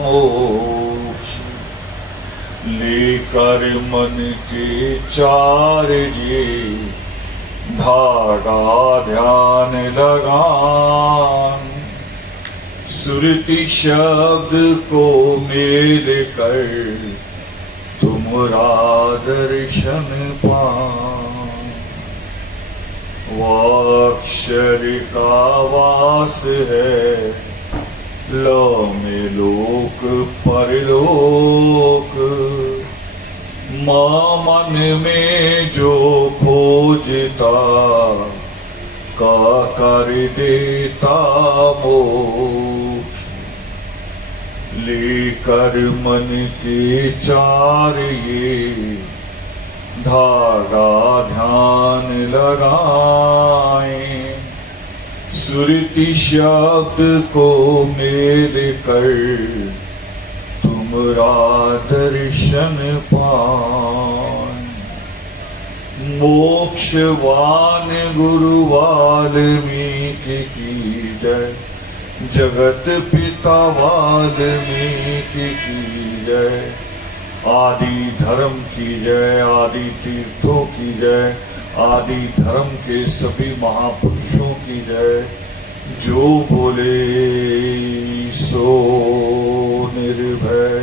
मोक्ष। लेकर मन के चार ये धागा ध्यान लगान। सुरति शब्द को मेल कर तुमरा दर्शन पान। वाक्षर का वास है लो में लोक परलोक। मां मन में जो खोजता का कर देता मोक्ष। लेकर मन के चार ये धागा ध्यान लगाएं। सुरति शब्द को मेल कर तुमरा दर्शन पान। मोक्षवान गुरु वाल्मीकि की जय। जगत पिता वाल्मीकि की जय। आदि धर्म की जय। आदि तीर्थों की जय। आदि धर्म के सभी महापुरुषों की जय। जो बोले सो निर्भय।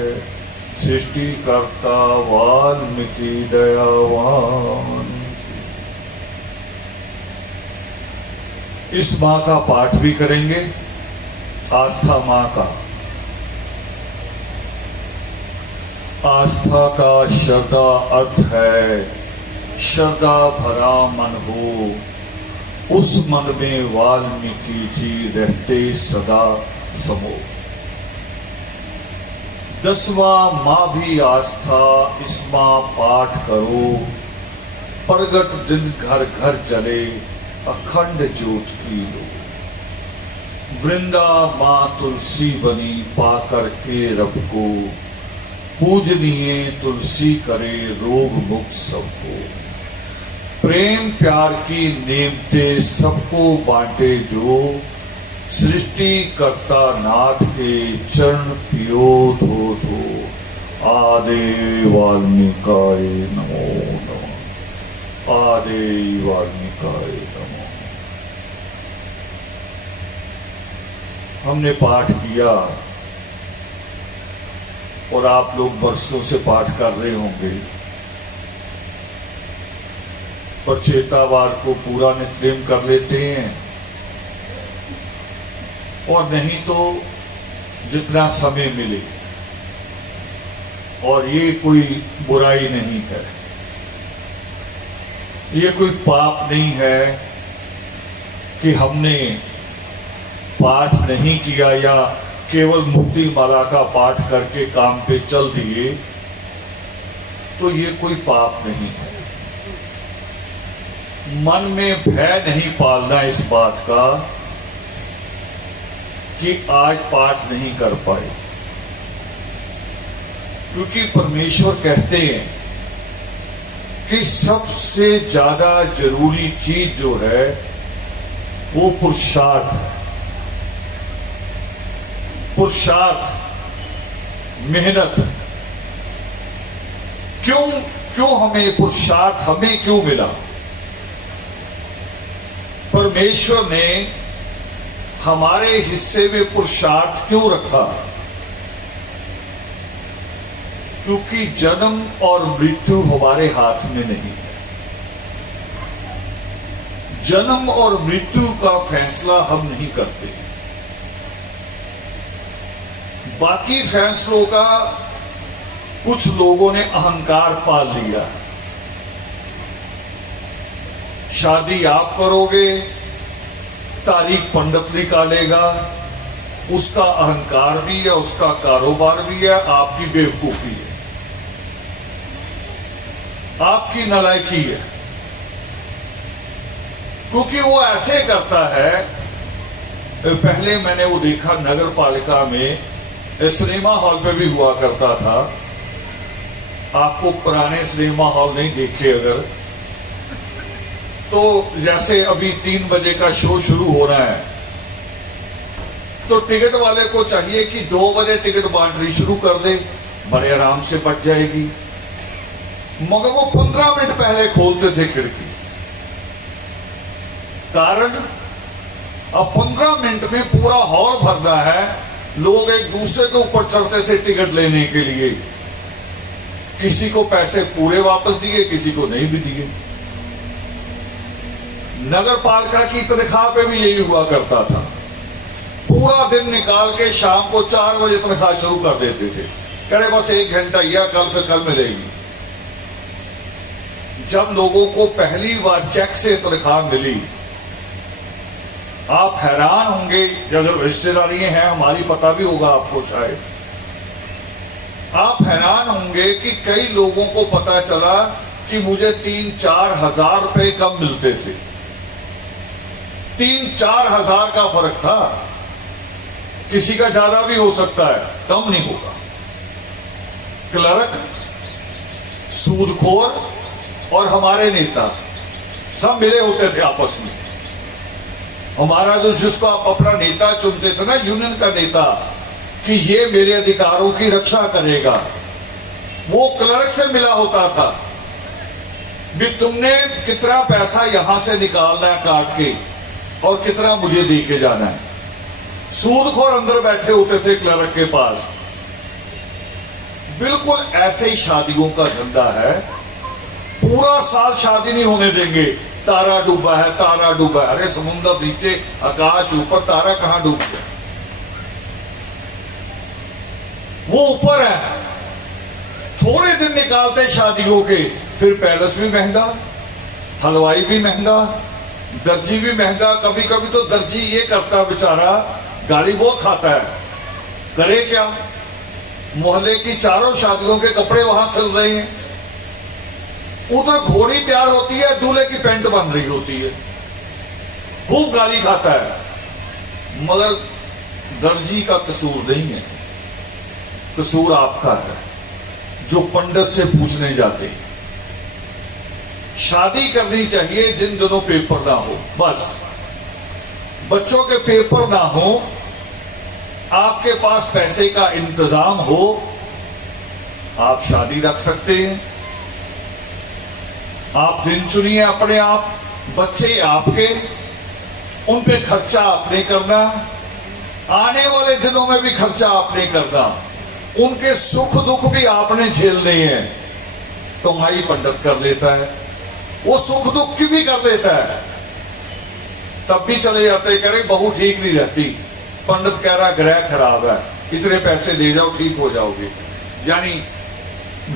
सृष्टिकर्ता वाल्मीकि दयावान। इस माँ का पाठ भी करेंगे। आस्था माँ का। आस्था का श्रद्धा अर्थ है श्रद्धा भरा मन हो। उस मन में वाल्मीकि जी रहते सदा समो। 10वां माँ भी आस्था इस माँ पाठ करो। प्रगट दिन घर घर चले अखंड ज्योत की लो। वृंदा माँ तुलसी बनी पाकर के रब को। पूजनीय तुलसी करे रोग मुक्त सबको। प्रेम प्यार की नेमते सबको बांटे जो। सृष्टि कर्ता नाथ के चरण पियो धो धो। आदि वाल्मीकाय नमो नमः। आदि वाल्मीकाय नमो। हमने पाठ किया और आप लोग बरसों से पाठ कर रहे होंगे। पर चेतावार को पूरा नित्यम कर लेते हैं और नहीं तो जितना समय मिले। और ये कोई बुराई नहीं है। ये कोई पाप नहीं है कि हमने पाठ नहीं किया या केवल मुक्ति माला का पाठ करके काम पे चल दिए। तो ये कोई पाप नहीं है। मन में भय नहीं पालना इस बात का कि आज पाठ नहीं कर पाए। क्योंकि परमेश्वर कहते हैं कि सबसे ज्यादा जरूरी चीज जो है वो पुरुषार्थ है। पुरुषार्थ, मेहनत। क्यों हमें पुरुषार्थ हमें क्यों मिला? परमेश्वर ने हमारे हिस्से में पुरुषार्थ क्यों रखा? क्योंकि जन्म और मृत्यु हमारे हाथ में नहीं है। जन्म और मृत्यु का फैसला हम नहीं करते। बाकी फैसलों का कुछ लोगों ने अहंकार पाल लिया। शादी आप करोगे, तारीख पंडित निकालेगा, उसका अहंकार भी है, उसका कारोबार भी है, आपकी बेवकूफी है, आपकी नालायकी है। क्योंकि वो ऐसे करता है। पहले मैंने वो देखा नगर पालिका में सिनेमा हॉल पे भी हुआ करता था। आपको पुराने सिनेमा हॉल नहीं देखे अगर तो जैसे अभी 3 बजे का शो शुरू हो रहा है तो टिकट वाले को चाहिए कि 2 बजे टिकट बांटनी शुरू कर दे, बड़े आराम से बच जाएगी। मगर वो 15 मिनट पहले खोलते थे खिड़की। कारण अब 15 मिनट में पूरा हॉल भरना है, लोग एक दूसरे के ऊपर चढ़ते थे टिकट लेने के लिए। किसी को पैसे पूरे वापस दिए, किसी को नहीं भी दिए। नगर पालिका की तनख्वाह पे भी यही हुआ करता था। पूरा दिन निकाल के शाम को 4 बजे तनख्वाह शुरू कर देते थे, करे बस 1 घंटा या कल पे कल मिलेगी। जब लोगों को पहली बार चेक से तनख्वाह मिली, आप हैरान होंगे। अगर रिश्तेदारी हैं हमारी, पता भी होगा आपको शायद, आप हैरान होंगे कि कई लोगों को पता चला कि मुझे 3-4 हजार रुपए कम मिलते थे। 3-4 हजार का फर्क था। किसी का ज्यादा भी हो सकता है, कम नहीं होगा। क्लर्क, सूदखोर और हमारे नेता सब मिले होते थे आपस में। हमारा जो जिसको आप अपना नेता चुनते थे ना, यूनियन का नेता, कि ये मेरे अधिकारों की रक्षा करेगा, वो क्लर्क से मिला होता था भी तुमने कितना पैसा यहां से निकालना है काट के और कितना मुझे दे के जाना है। सूदखोर अंदर बैठे होते थे क्लर्क के पास। बिल्कुल ऐसे ही शादियों का धंधा है। पूरा साल शादी नहीं होने देंगे, तारा डूबा है, तारा डूबा है। अरे समुद्र नीचे, आकाश ऊपर, तारा कहां डूब गया? वो ऊपर है। थोड़े दिन निकालते शादियों के, फिर पैलेस भी महंगा, हलवाई भी महंगा, दर्जी भी महंगा। कभी कभी तो दर्जी ये करता बेचारा, गाली बहुत खाता है, करे क्या? मोहल्ले की 4 शादियों के कपड़े वहां सिल रहे हैं, उधर घोड़ी तैयार होती है, दूल्हे की पैंट बन रही होती है, खूब गाली खाता है। मगर दर्जी का कसूर नहीं है, कसूर आपका है जो पंडित से पूछने जाते हैं। शादी करनी चाहिए जिन दिनों पेपर ना हो, बस बच्चों के पेपर ना हो, आपके पास पैसे का इंतजाम हो, आप शादी रख सकते हैं। आप दिन चुनिए अपने आप, बच्चे आपके, उन पे खर्चा आपने करना, आने वाले दिनों में भी खर्चा आपने करना, उनके सुख दुख भी आपने झेलने हैं। कमाई पंडित कर लेता है, वो सुख दुख की भी कर लेता है, तब भी चले जाते, करे बहू ठीक नहीं रहती, पंडित कह रहा ग्रह खराब है, इतने पैसे ले जाओ ठीक हो जाओगे। यानी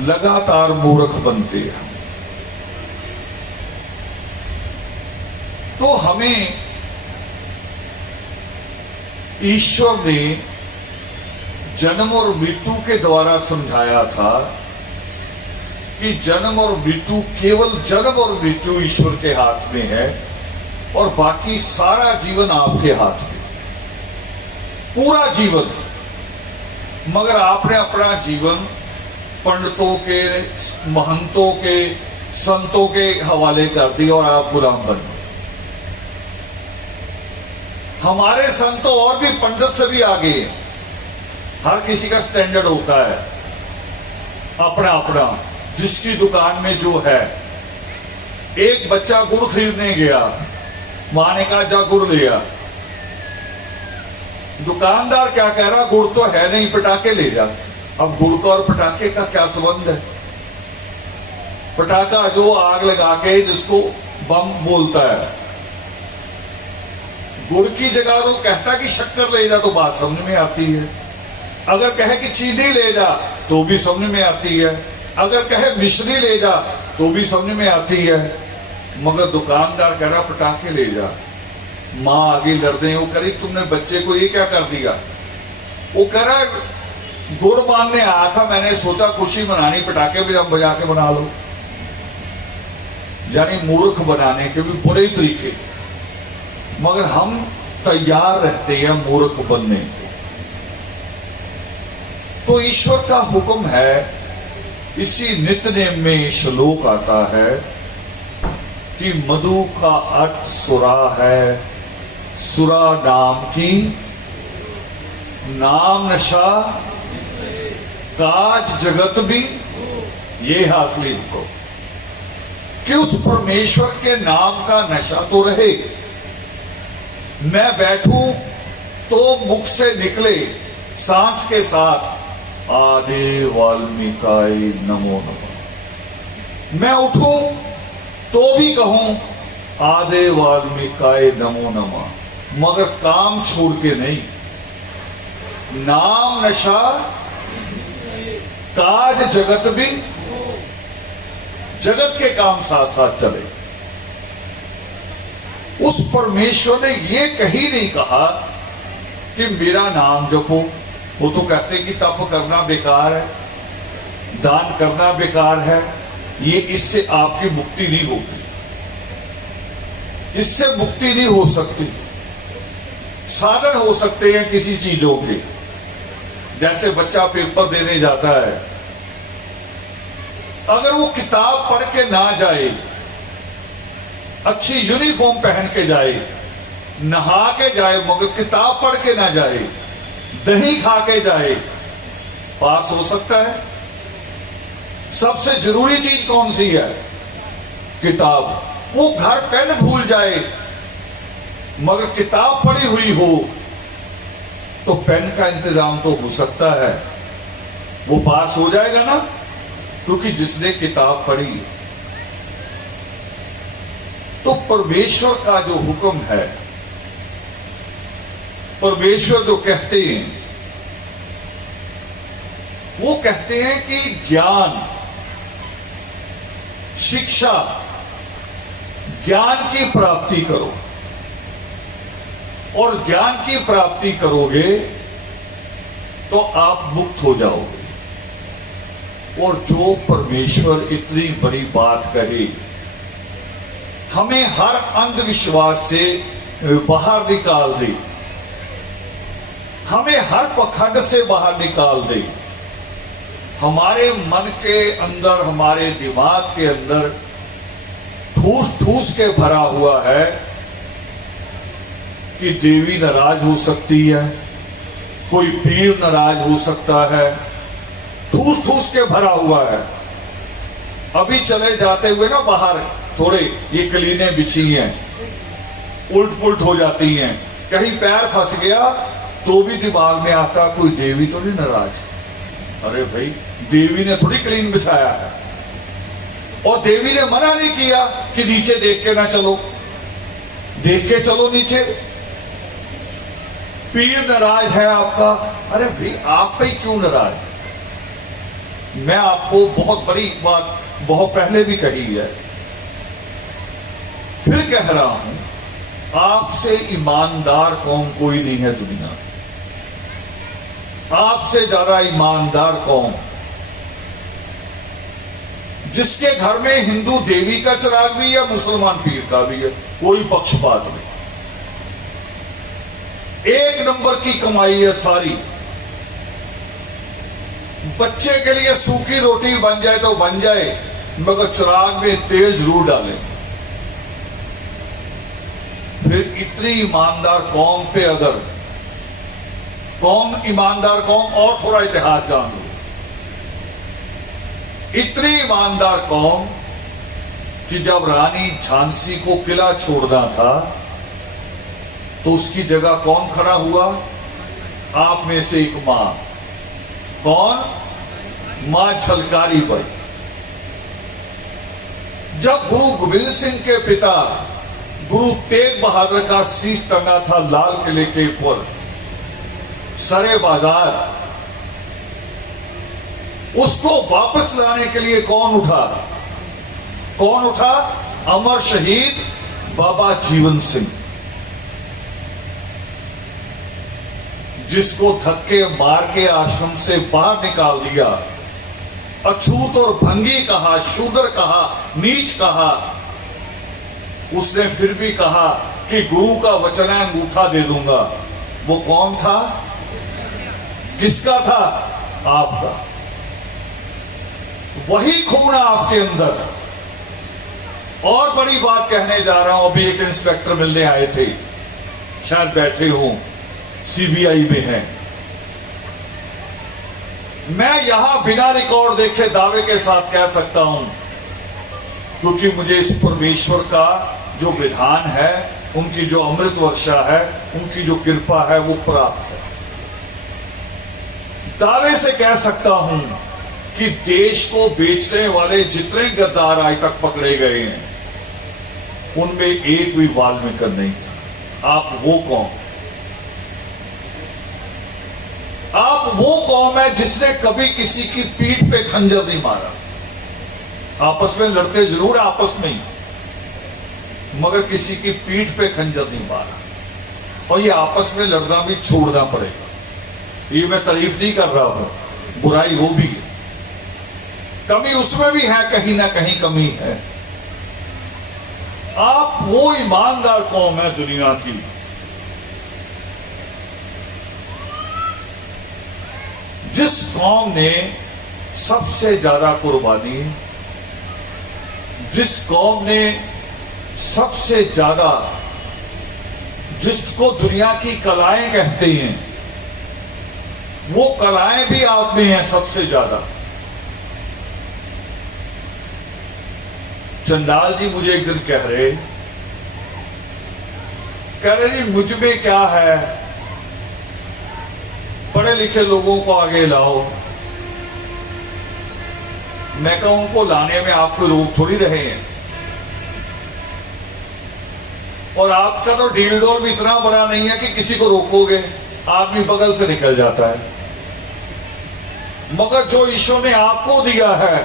लगातार मूर्ख बनते हैं। तो हमें ईश्वर ने जन्म और मृत्यु के द्वारा समझाया था कि जन्म और मृत्यु, केवल जन्म और मृत्यु ईश्वर के हाथ में है और बाकी सारा जीवन आपके हाथ में, पूरा जीवन। मगर आपने अपना जीवन पंडितों के, महंतों के, संतों के हवाले कर दिया और आप गुलाम बन गए। हमारे संत तो और भी पंडित से भी आगे हैं। हर किसी का स्टैंडर्ड होता है अपना अपना। जिसकी दुकान में जो है, एक बच्चा गुड़ खरीदने गया, मां ने कहा जा गुड़ लिया। दुकानदार क्या कह रहा, गुड़ तो है नहीं, पटाखे ले जा। अब गुड़ का और पटाखे का क्या संबंध है? पटाखा जो आग लगा के जिसको बम बोलता है, गुड़ की जगह वो कहता कि शक्कर ले जा तो बात समझ में आती है। अगर कहे कि चीनी ले जा तो भी समझ में आती है, अगर कहे मिश्री ले जा तो भी समझ में आती है। मगर दुकानदार कह रहा पटाखे ले जा। मां आगे लड़ने, वो करी तुमने बच्चे को ये क्या कर दिया? वो कह रहा गुड़ बांधने आया था, मैंने सोचा खुशी मनानी, पटाखे भी हम बजा के बना लो। यानी मूर्ख बनाने के भी बड़े तरीके, मगर हम तैयार रहते हैं मूर्ख बनने को। तो ईश्वर का हुक्म है, इसी नित्यनेम में श्लोक आता है कि मधु का अर्थ सुरा है, सुरा नाम की नाम नशा काज जगत भी, ये हासिल इनको कि उस परमेश्वर के नाम का नशा तो रहे। मैं बैठूं तो मुख से निकले सांस के साथ आदि वाल्मीकाय नमो नमः। मैं उठूं तो भी कहूं आदि वाल्मीकाय नमो नमः, मगर काम छोड़ के नहीं। नाम नशा काज जगत भी, जगत के काम साथ साथ चले। उस परमेश्वर ने यह कहीं नहीं कहा कि मेरा नाम जपो। वो तो कहते हैं कि तप करना बेकार है, दान करना बेकार है, ये इससे आपकी मुक्ति नहीं होगी, इससे मुक्ति नहीं हो सकती। साधन हो सकते हैं किसी चीजों के, जैसे बच्चा पेपर देने जाता है, अगर वो किताब पढ़ के ना जाए, अच्छी यूनिफॉर्म पहन के जाए, नहा के जाए, मगर किताब पढ़ के ना जाए, दही खा के जाए, पास हो सकता है? सबसे जरूरी चीज कौन सी है? किताब। वो घर पेन भूल जाए मगर किताब पढ़ी हुई हो तो पेन का इंतजाम तो हो सकता है, वो पास हो जाएगा ना, क्योंकि जिसने किताब पढ़ी। तो परमेश्वर का जो हुक्म है, परमेश्वर जो कहते हैं, वो कहते हैं कि ज्ञान, शिक्षा, ज्ञान की प्राप्ति करो, और ज्ञान की प्राप्ति करोगे तो आप मुक्त हो जाओगे। और जो परमेश्वर इतनी बड़ी बात कहे, हमें हर अंधविश्वास से बाहर निकाल दे, हमें हर पखंड से बाहर निकाल दे, हमारे मन के अंदर, हमारे दिमाग के अंदर ठूस ठूस के भरा हुआ है कि देवी नाराज हो सकती है, कोई पीर नाराज हो सकता है, ठूस ठूस के भरा हुआ है। अभी चले जाते हुए ना बाहर थोड़े ये कलीनें बिछी हैं, उल्ट पुल्ट हो जाती हैं, कहीं पैर फंस गया तो भी दिमाग में आता कोई देवी तो नहीं नाराज। अरे भाई, देवी ने थोड़ी कलीन बिछाया है, और देवी ने मना नहीं किया कि नीचे देख के ना चलो, देख के चलो नीचे। पीर नाराज है आपका, अरे भाई आप पे क्यों नाराज? मैं आपको बहुत बड़ी बात बहुत पहले भी कही है, फिर कह रहा हूं, आपसे ईमानदार कौम कोई नहीं है दुनिया, आपसे ज्यादा ईमानदार कौम, जिसके घर में हिंदू देवी का चिराग भी है, मुसलमान पीर का भी है, कोई पक्षपात नहीं, एक नंबर की कमाई है सारी। बच्चे के लिए सूखी रोटी बन जाए तो बन जाए, मगर चिराग में तेल जरूर डालें। फिर इतनी ईमानदार कौम पे अगर कौम ईमानदार कौम, और थोड़ा इतिहास जान लो, इतनी ईमानदार कौम कि जब रानी झांसी को किला छोड़ना था तो उसकी जगह कौन खड़ा हुआ? आप में से एक मां, कौन? मां झलकारी बाई। जब गुरु गोविंद सिंह के पिता गुरु तेग बहादुर का शीश टंगा था लाल किले के ऊपर सरे बाजार, उसको वापस लाने के लिए कौन उठा? कौन उठा? अमर शहीद बाबा जीवन सिंह, जिसको धक्के मार के आश्रम से बाहर निकाल दिया, अछूत और भंगी कहा, शूद्र कहा, नीच कहा, उसने फिर भी कहा कि गुरु का वचन है, अंगूठा दे दूंगा। वो कौन था? किसका था? आपका। वही खून आपके अंदर। और बड़ी बात कहने जा रहा हूं, अभी एक इंस्पेक्टर मिलने आए थे, शायद बैठे हो, सीबीआई में हैं, मैं यहां बिना रिकॉर्ड देखे दावे के साथ कह सकता हूं, क्योंकि मुझे इस परमेश्वर का जो विधान है, उनकी जो अमृत वर्षा है, उनकी जो कृपा है, वो प्राप्त है। दावे से कह सकता हूं कि देश को बेचने वाले जितने गद्दार आज तक पकड़े गए हैं, उनमें एक भी वाल्मीकि नहीं था। आप वो कौन? आप वो कौम है जिसने कभी किसी की पीठ पे खंजर नहीं मारा। आपस में लड़ते जरूर आपस में ही, मगर किसी की पीठ पे खंजर नहीं मारा। और ये आपस में लड़ना भी छोड़ना पड़ेगा। ये मैं तारीफ नहीं कर रहा हूं, बुराई वो भी है, कमी उसमें भी है, कहीं ना कहीं कमी है। आप वो ईमानदार कौम है दुनिया की जिस कौम ने सबसे ज्यादा कुर्बानी, जिस कौम ने सबसे ज्यादा, जिसको दुनिया की कलाएं कहते हैं, वो कलाएं भी आप में हैं सबसे ज्यादा। चंडाल जी मुझे एक दिन कह रहे जी मुझ में क्या है, पढ़े लिखे लोगों को आगे लाओ। मैं कहूं उनको लाने में आपको रोक थोड़ी रहे हैं, और आपका तो डील डोल भी इतना बड़ा नहीं है कि किसी को रोकोगे, आदमी बगल से निकल जाता है। मगर जो ईश्वर ने आपको दिया है,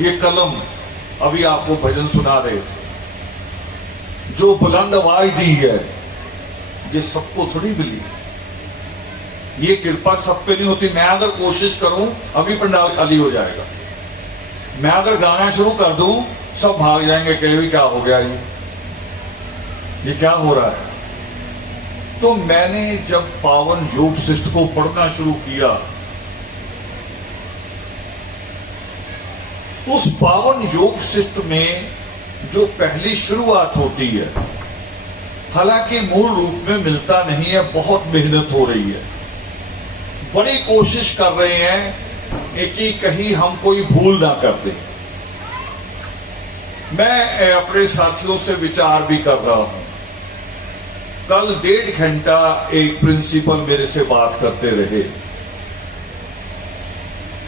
ये कलम, अभी आपको भजन सुना रहे थे, जो बुलंद आवाज दी है, ये सबको थोड़ी मिली। ये कृपा सब पे नहीं होती। मैं अगर कोशिश करूं, अभी पंडाल खाली हो जाएगा। मैं अगर गाना शुरू कर दूं, सब भाग जाएंगे, कहेंगे क्या हो गया, ये क्या हो रहा है। तो मैंने जब पावन योग शिष्ट को पढ़ना शुरू किया, उस पावन योग शिष्ट में जो पहली शुरुआत होती है, हालांकि मूल रूप में मिलता नहीं है, बहुत मेहनत हो रही है, बड़ी कोशिश कर रहे हैं कि कहीं हम कोई भूल ना कर दें। मैं अपने साथियों से विचार भी कर रहा हूं। कल 1.5 घंटा एक प्रिंसिपल मेरे से बात करते रहे,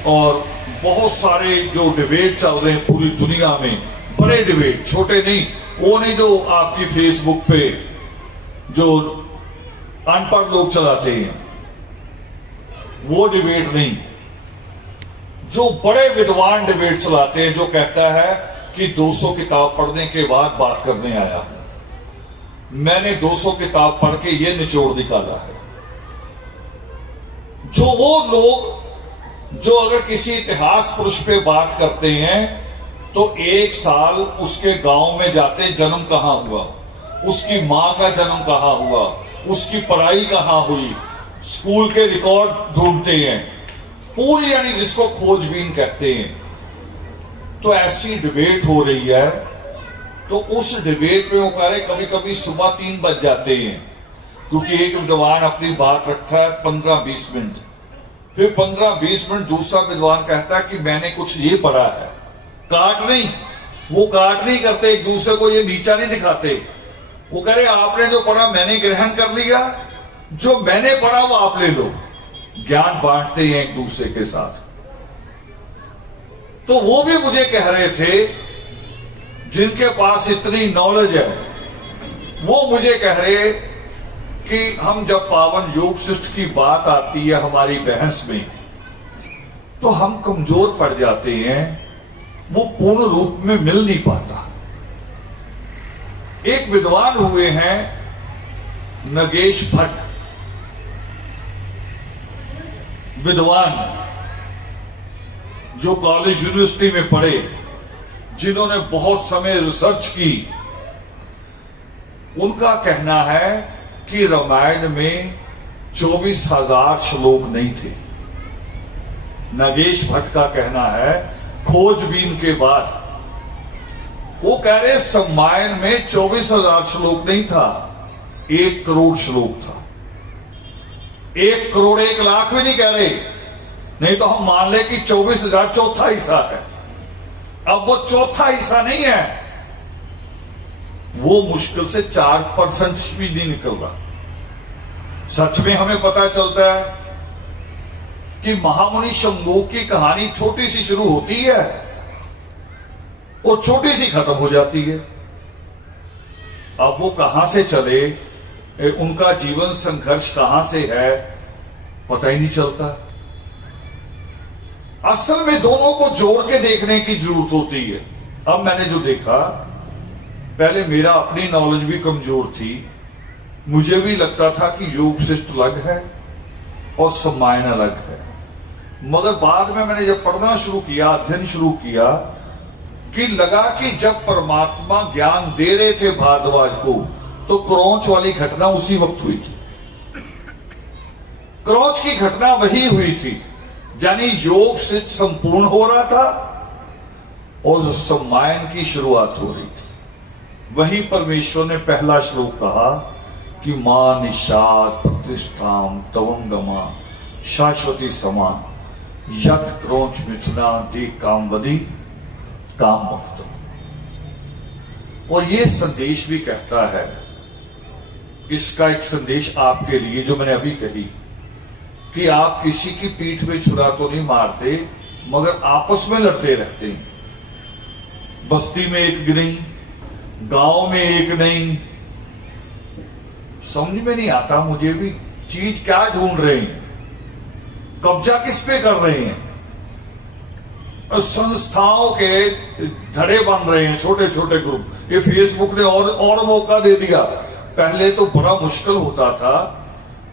और बहुत सारे जो डिबेट चल रहे हैं पूरी दुनिया में, बड़े डिबेट, छोटे नहीं, वो नहीं जो आपकी फेसबुक पे जो अनपढ़ लोग चलाते हैं, वो डिबेट नहीं, जो बड़े विद्वान डिबेट चलाते हैं, जो कहता है कि 200 किताब पढ़ने के बाद बात करने आया हूं। मैंने 200 किताब पढ़ के ये निचोड़ निकाला है। जो वो लोग जो अगर किसी इतिहास पुरुष पे बात करते हैं, तो 1 साल उसके गांव में जाते, जन्म कहां हुआ, उसकी मां का जन्म कहां हुआ, उसकी पढ़ाई कहां हुई, स्कूल के रिकॉर्ड ढूंढते हैं पूरी, यानी जिसको खोजबीन कहते हैं। तो ऐसी डिबेट हो रही है, तो उस डिबेट में वो कह रहे कभी कभी सुबह 3 बज जाते हैं, क्योंकि एक विद्वान अपनी बात रखता है 15-20 मिनट, फिर 15-20 मिनट दूसरा विद्वान कहता है कि मैंने कुछ ये पढ़ा है। काट नहीं, वो काट नहीं करते, एक दूसरे को ये नीचा नहीं दिखाते। वो कह रहे आपने जो पढ़ा मैंने ग्रहण कर लिया, जो मैंने पढ़ा वो आप ले लो। ज्ञान बांटते हैं एक दूसरे के साथ। तो वो भी मुझे कह रहे थे, जिनके पास इतनी नॉलेज है, वो मुझे कह रहे कि हम जब पावन योग शिष्ट की बात आती है हमारी बहस में, तो हम कमजोर पड़ जाते हैं, वो पूर्ण रूप में मिल नहीं पाता। एक विद्वान हुए हैं नगेश भट्ट, विद्वान जो कॉलेज यूनिवर्सिटी में पढ़े, जिन्होंने बहुत समय रिसर्च की। उनका कहना है कि रामायण में 24,000 श्लोक नहीं थे। नगेश भट्ट का कहना है, खोजबीन के बाद वो कह रहे रामायण में 24,000 श्लोक नहीं था, 1 करोड़ श्लोक था। 1 करोड़ 1 लाख भी नहीं कह रहे, नहीं तो हम मान ले कि 24,000 चौथा हिस्सा है। अब वो चौथा हिस्सा नहीं है, वो मुश्किल से 4% भी नहीं निकल रहा। सच में हमें पता चलता है कि महामुनि शंभू की कहानी छोटी सी शुरू होती है और छोटी सी खत्म हो जाती है। अब वो कहां से चले, उनका जीवन संघर्ष कहां से है, पता ही नहीं चलता। असल में दोनों को जोड़ के देखने की जरूरत होती है। अब मैंने जो देखा, पहले मेरा अपनी नॉलेज भी कमजोर थी, मुझे भी लगता था कि योग शिष्ट अलग है और सम्मायन अलग है। मगर बाद में मैंने जब पढ़ना शुरू किया, अध्ययन शुरू किया, कि लगा कि जब परमात्मा ज्ञान दे रहे थे भारद्वाज को, तो क्रौंच वाली घटना उसी वक्त हुई थी। क्रौंच की घटना वही हुई थी, यानी योग से संपूर्ण हो रहा था और सम्मायन की शुरुआत हो रही थी। वही परमेश्वर ने पहला श्लोक कहा कि मां निषाद प्रतिष्ठाम तवंगमा शाश्वती समा यत क्रौंच मिथुना दे कामवदी काम मुक्त। और ये संदेश भी कहता है, इसका एक संदेश आपके लिए जो मैंने अभी कही, कि आप किसी की पीठ में छुरा तो नहीं मारते, मगर आपस में लड़ते रहते हैं। बस्ती में एक नहीं, गांव में एक नहीं, समझ में नहीं आता मुझे भी चीज क्या ढूंढ रहे हैं, कब्जा किस पे कर रहे हैं। और संस्थाओं के धड़े बन रहे हैं, छोटे छोटे ग्रुप। ये फेसबुक ने और मौका दे दिया। पहले तो बड़ा मुश्किल होता था।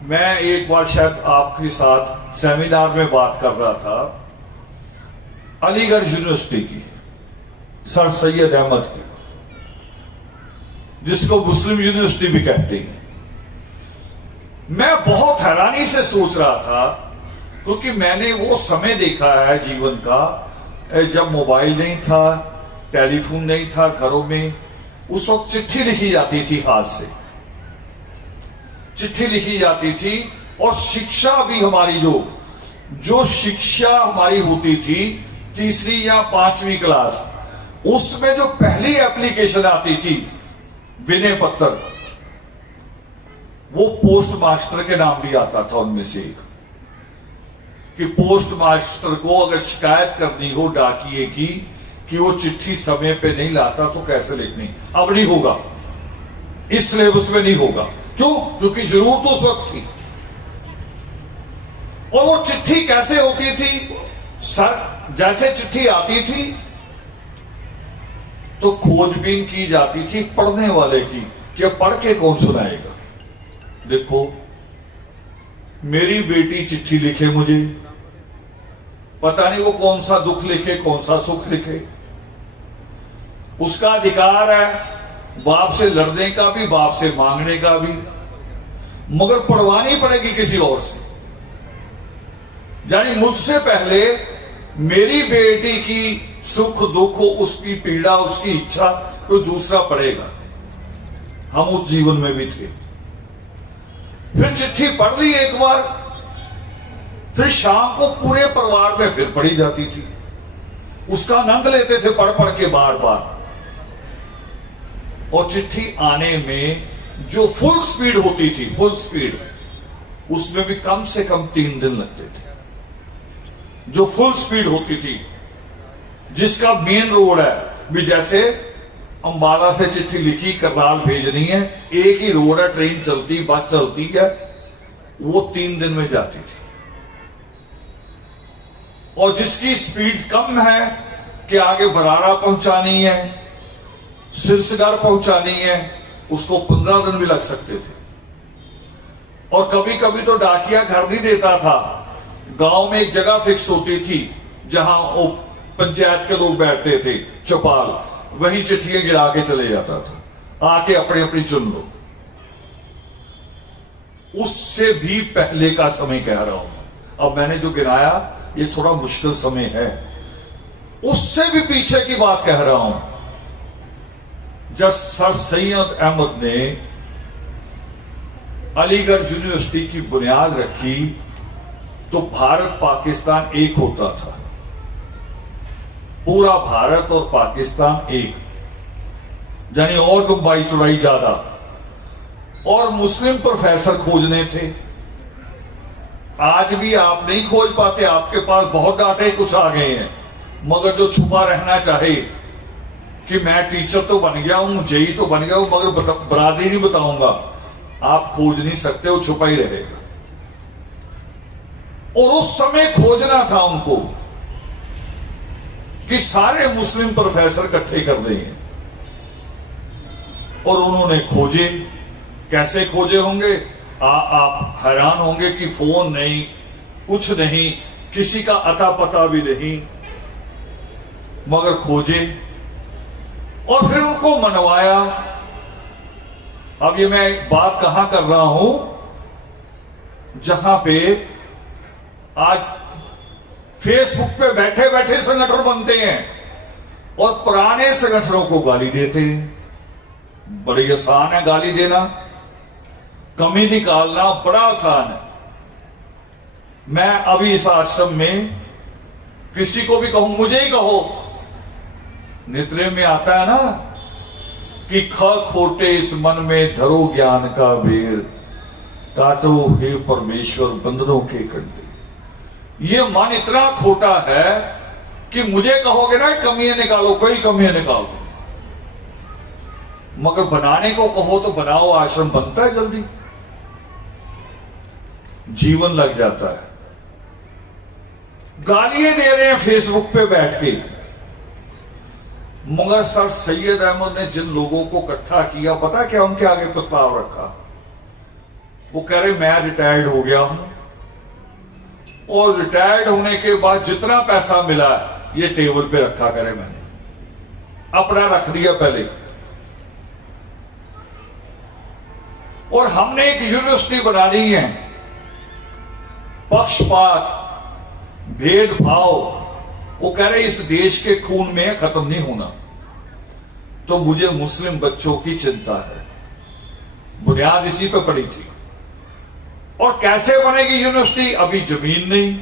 मैं एक बार शायद आपके साथ सेमिनार में बात कर रहा था, अलीगढ़ यूनिवर्सिटी की, सर सैयद अहमद की, जिसको मुस्लिम यूनिवर्सिटी भी कहते हैं। मैं बहुत हैरानी से सोच रहा था, क्योंकि मैंने वो समय देखा है जीवन का जब मोबाइल नहीं था, टेलीफोन नहीं था घरों में। उस वक्त चिट्ठी लिखी जाती थी, हाथ से चिट्ठी लिखी जाती थी। और शिक्षा भी हमारी जो शिक्षा हमारी होती थी, तीसरी या 5वीं क्लास, उसमें जो पहली एप्लीकेशन आती थी विनय पत्र, वो पोस्ट मास्टर के नाम भी आता था उनमें से एक, कि पोस्ट मास्टर को अगर शिकायत करनी हो डाकिए की कि वो चिट्ठी समय पे नहीं लाता तो कैसे लिखनी। अब नहीं होगा, इस सिलेबस में नहीं होगा। क्यों? क्योंकि जरूरत उस वक्त थी। और वो चिट्ठी कैसे होती थी? सर, जैसे चिट्ठी आती थी तो खोजबीन की जाती थी पढ़ने वाले की, कि अब पढ़ के कौन सुनाएगा। देखो, मेरी बेटी चिट्ठी लिखे मुझे, पता नहीं वो कौन सा दुख लिखे, कौन सा सुख लिखे। उसका अधिकार है बाप से लड़ने का भी, बाप से मांगने का भी, मगर पढ़वानी पड़ेगी किसी और से। यानी मुझसे पहले मेरी बेटी की सुख दुख, उसकी पीड़ा, उसकी इच्छा कोई दूसरा पढ़ेगा। हम उस जीवन में भी थे। फिर चिट्ठी पढ़ ली एक बार, फिर शाम को पूरे परिवार में फिर पढ़ी जाती थी। उसका आनंद लेते थे पढ़ पढ़ के बार बार। और चिट्ठी आने में जो फुल स्पीड होती थी, फुल स्पीड, उसमें भी कम से कम 3 दिन लगते थे। जो फुल स्पीड होती थी, जिसका मेन रोड है भी, जैसे अंबाला से चिट्ठी लिखी करनाल भेजनी है, एक ही रोड है, ट्रेन चलती, बस चलती है, वो 3 दिन में जाती थी। और जिसकी स्पीड कम है कि आगे बराड़ा पहुंचानी है, सिरसगढ़ पहुंचानी है, उसको 15 दिन भी लग सकते थे। और कभी कभी तो डाकिया घर नहीं देता था, गांव में एक जगह फिक्स होती थी जहां वो पंचायत के लोग बैठते थे, चौपाल, वही चिट्ठियां गिरा के चले जाता था, आके अपनी अपनी चुन लो। उससे भी पहले का समय कह रहा हूं मैं। अब मैंने जो गिनाया ये थोड़ा मुश्किल समय है, उससे भी पीछे की बात कह रहा हूं। जब सर सैयद अहमद ने अलीगढ़ यूनिवर्सिटी की बुनियाद रखी, तो भारत पाकिस्तान एक होता था, पूरा भारत और पाकिस्तान एक, यानी और लंबाई चौड़ाई ज्यादा। और मुस्लिम प्रोफेसर खोजने थे, आज भी आप नहीं खोज पाते, आपके पास बहुत डाटे कुछ आ गए हैं, मगर जो छुपा रहना चाहे कि मैं टीचर तो बन गया हूं, जेई तो बन गया हूं, मगर बरादरी नहीं बताऊंगा, आप खोज नहीं सकते, वो छुपा ही रहेगा। और उस समय खोजना था उनको कि सारे मुस्लिम प्रोफेसर इकट्ठे कर देंगे, और उन्होंने खोजे। कैसे खोजे होंगे आप हैरान होंगे कि फोन नहीं, कुछ नहीं, किसी का अता पता भी नहीं, मगर खोजे और फिर उनको मनवाया। अब ये मैं बात कहां कर रहा हूं, जहां पे आज फेसबुक पे बैठे बैठे संगठन बनते हैं और पुराने संगठनों को गाली देते हैं। बड़ी आसान है गाली देना, कमी निकालना बड़ा आसान है। मैं अभी इस आश्रम में किसी को भी कहूं, मुझे ही कहो, नित्रे में आता है ना कि ख खोटे इस मन में धरो ज्ञान का बेर, काटो हे परमेश्वर बंधनों के कंडे। ये मन इतना खोटा है कि मुझे कहोगे ना कमियां निकालो, कई कमियां निकालो, मगर बनाने को कहो तो बनाओ, आश्रम बनता है जल्दी, जीवन लग जाता है। गालियां दे रहे हैं फेसबुक पे बैठ के, मगर सर सैयद अहमद ने जिन लोगों को इकट्ठा किया, पता क्या उनके आगे प्रस्ताव रखा? वो कह रहे मैं रिटायर्ड हो गया हूं और रिटायर्ड होने के बाद जितना पैसा मिला ये टेबल पे रखा करे, मैंने अपना रख दिया पहले, और हमने एक यूनिवर्सिटी बनानी है। पक्षपात, भेदभाव, वो कह रहे इस देश के खून में खत्म नहीं होना। तो मुझे मुस्लिम बच्चों की चिंता है, बुनियाद इसी पे पड़ी थी। और कैसे बनेगी यूनिवर्सिटी? अभी जमीन नहीं,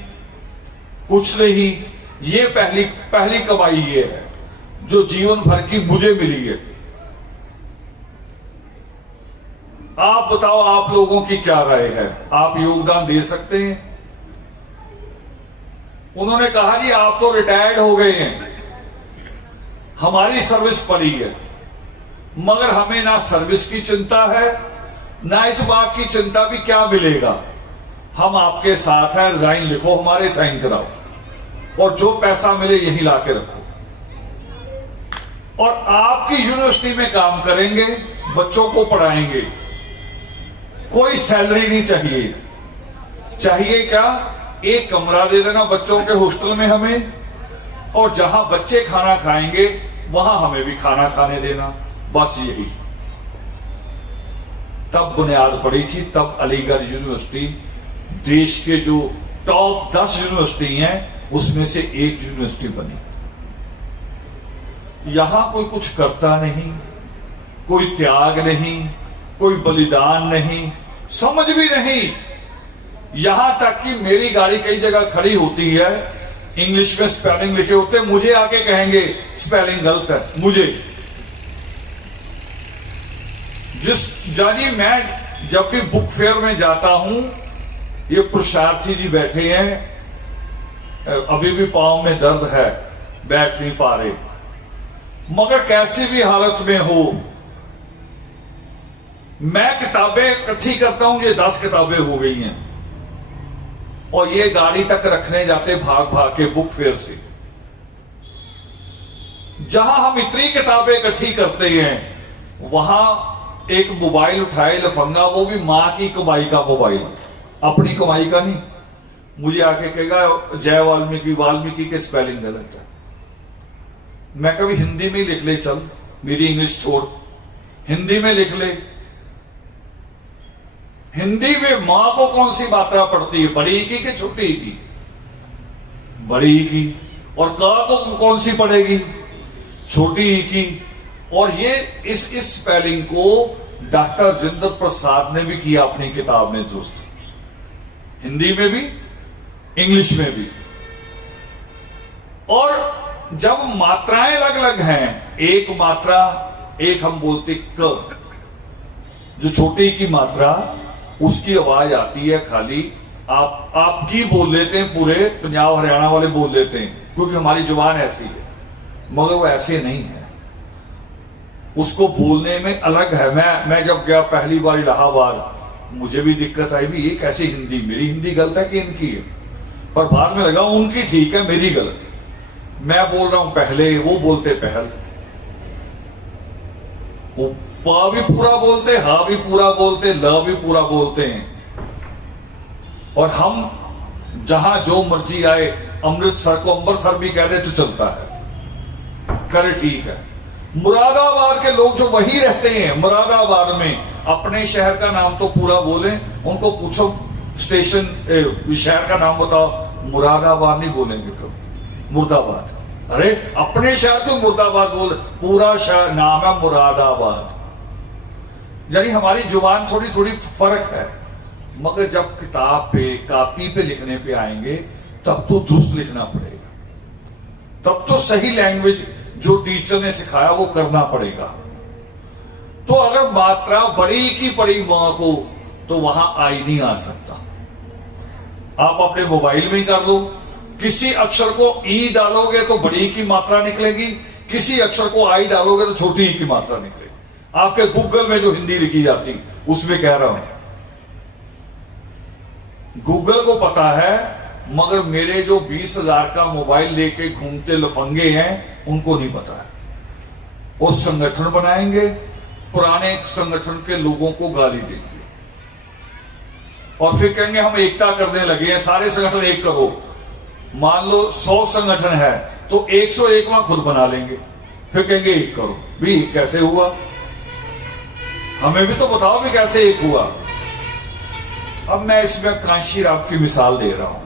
कुछ नहीं, ये पहली कमाई ये है जो जीवन भर की मुझे मिली है। आप बताओ, आप लोगों की क्या राय है? आप योगदान दे सकते हैं? उन्होंने कहा जी आप तो रिटायर्ड हो गए हैं, हमारी सर्विस पड़ी है, मगर हमें ना सर्विस की चिंता है, ना इस बात की चिंता भी क्या मिलेगा। हम आपके साथ हैं, रिजाइन लिखो, हमारे साइन कराओ, और जो पैसा मिले यहीं लाके रखो, और आपकी यूनिवर्सिटी में काम करेंगे, बच्चों को पढ़ाएंगे। कोई सैलरी नहीं चाहिए, चाहिए क्या? एक कमरा दे देना बच्चों के हॉस्टल में हमें, और जहां बच्चे खाना खाएंगे वहां हमें भी खाना खाने देना, बस यही। तब बुनियाद पड़ी थी, तब अलीगढ़ यूनिवर्सिटी देश के जो टॉप 10 यूनिवर्सिटी हैं उसमें से एक यूनिवर्सिटी बनी। यहां कोई कुछ करता नहीं, कोई त्याग नहीं, कोई बलिदान नहीं, समझ भी नहीं। यहां तक कि मेरी गाड़ी कई जगह खड़ी होती है, इंग्लिश में स्पेलिंग लिखे होते, मुझे आके कहेंगे स्पेलिंग गलत है, मुझे। जानी मैं जब भी बुक फेयर में जाता हूं, ये पुरुषार्थी जी बैठे हैं, अभी भी पांव में दर्द है, बैठ नहीं पा रहे, मगर कैसी भी हालत में हो, मैं किताबें इकट्ठी करता हूं। ये 10 किताबें हो गई हैं, और ये गाड़ी तक रखने जाते भाग भाग के बुक फेयर से। जहां हम इतनी किताबें इकट्ठी करते हैं, वहां एक मोबाइल उठाए लफंगा, वो भी मां की कमाई का मोबाइल, अपनी कमाई का नहीं। मुझे आके कहेगा जय वाल्मीकि, वाल्मीकि के स्पेलिंग गलत है। मैं कभी हिंदी में लिख ले, चल मेरी इंग्लिश छोड़, हिंदी में लिख ले। हिंदी में मां को कौन सी मात्रा पड़ती है, बड़ी की कि छोटी की? बड़ी की। और का को कौन सी पड़ेगी? छोटी की। और ये इस स्पेलिंग को डॉक्टर जिंदर प्रसाद ने भी किया अपनी किताब में दोस्त, हिंदी में भी इंग्लिश में भी। और जब मात्राएं अलग अलग हैं, एक मात्रा, एक हम बोलते क, जो छोटी की मात्रा, उसकी आवाज आती है खाली, आपकी बोल लेते हैं, पूरे पंजाब हरियाणा वाले बोल लेते हैं, क्योंकि हमारी जुबान ऐसी है, मगर वो ऐसे नहीं है, उसको बोलने में अलग है। मैं जब गया पहली बार इलाहाबाद, मुझे भी दिक्कत आई भी, ये कैसी हिंदी, मेरी हिंदी गलत है कि इनकी है, पर बाद में लगा उनकी ठीक है, मेरी गलत है। मैं बोल रहा हूं पहले, वो बोलते पहल, वो पा भी पूरा बोलते, हा भी पूरा बोलते, ल भी पूरा बोलते हैं। और हम जहां जो मर्जी आए, अमृतसर को अंबरसर भी कह दे तो चलता है, करे ठीक है। मुरादाबाद के लोग जो वही रहते हैं, मुरादाबाद में अपने शहर का नाम तो पूरा बोले, उनको पूछो स्टेशन शहर का नाम बताओ, मुरादाबाद नहीं बोलेंगे कभी, मुर्दाबाद। अरे अपने शहर को मुर्दाबाद बोल, पूरा शहर नाम है मुरादाबाद। यानी हमारी जुबान थोड़ी थोड़ी फर्क है, मगर जब किताब पे, कॉपी पे लिखने पे आएंगे, तब तो दुरुस्त लिखना पड़ेगा, तब तो सही लैंग्वेज जो टीचर ने सिखाया वो करना पड़ेगा। तो अगर मात्रा बड़ी की पड़ी मां को, तो वहां आई नहीं आ सकता। आप अपने मोबाइल में ही कर लो, किसी अक्षर को ई डालोगे तो बड़ी की मात्रा निकलेगी, किसी अक्षर को आई डालोगे तो छोटी ई की मात्रा निकलेगी। आपके गूगल में जो हिंदी लिखी जाती, उसमें कह रहा हूं, गूगल को पता है, मगर मेरे जो 20,000 का मोबाइल लेके घूमते लफंगे हैं, उनको नहीं पता है। वो संगठन बनाएंगे, पुराने संगठन के लोगों को गाली देंगे और फिर कहेंगे हम एकता करने लगे हैं, सारे संगठन एक करो। मान लो 100 संगठन है तो 101वां खुद बना लेंगे, फिर कहेंगे एक करो। भी कैसे हुआ, हमें भी तो बताओ भी कैसे एक हुआ। अब मैं इसमें कांशीराम की मिसाल दे रहा हूं।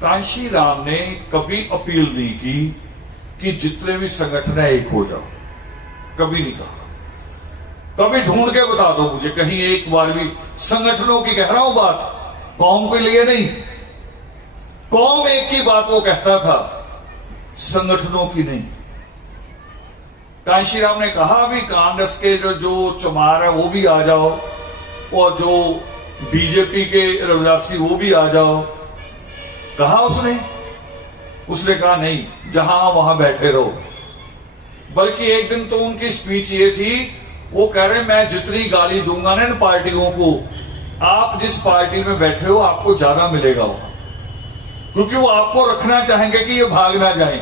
कांशीराम ने कभी अपील नहीं की कि जितने भी संगठन है एक हो जाओ, कभी नहीं कहा। कभी ढूंढ के बता दो मुझे कहीं एक बार भी, संगठनों की कह रहा हूं बात, कौम के लिए नहीं। कौम एक की बात वो कहता था, संगठनों की नहीं। कांशीराम ने कहा भी कांग्रेस के जो चमार है वो भी आ जाओ, और जो बीजेपी के रविदासी वो भी आ जाओ। कहा उसने कहा नहीं, जहां वहां बैठे रहो। बल्कि एक दिन तो उनकी स्पीच ये थी, वो कह रहे मैं जितनी गाली दूंगा ना इन पार्टियों को, आप जिस पार्टी में बैठे हो आपको ज्यादा मिलेगा वो, क्योंकि वो आपको रखना चाहेंगे कि ये भाग ना जाए,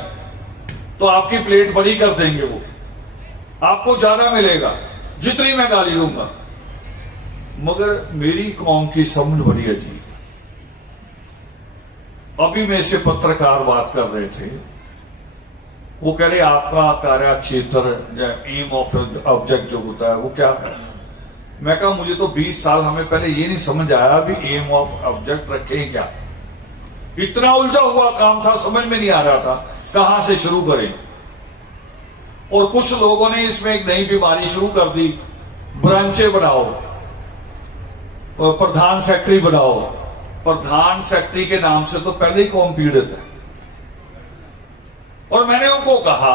तो आपकी प्लेट बड़ी कर देंगे, वो आपको ज्यादा मिलेगा जितनी मैं गाली दूंगा। मगर मेरी कौम की समझ बड़ी अजीब। अभी मेरे से पत्रकार बात कर रहे थे, वो कह रहे आपका कार्य क्षेत्र या एम ऑफ ऑब्जेक्ट जो होता है वो क्या है। मैं कहा मुझे तो 20 साल हमें पहले ये नहीं समझ आया भी एम ऑफ ऑब्जेक्ट रखें क्या। इतना उलझा हुआ काम था, समझ में नहीं आ रहा था कहां से शुरू करें। और कुछ लोगों ने इसमें एक नई बीमारी शुरू कर दी, ब्रांचें बनाओ, प्रधान सेक्रेटरी बनाओ। प्रधान सेक्रेटरी के नाम से तो पहले ही कौम पीड़ित है। और मैंने उनको कहा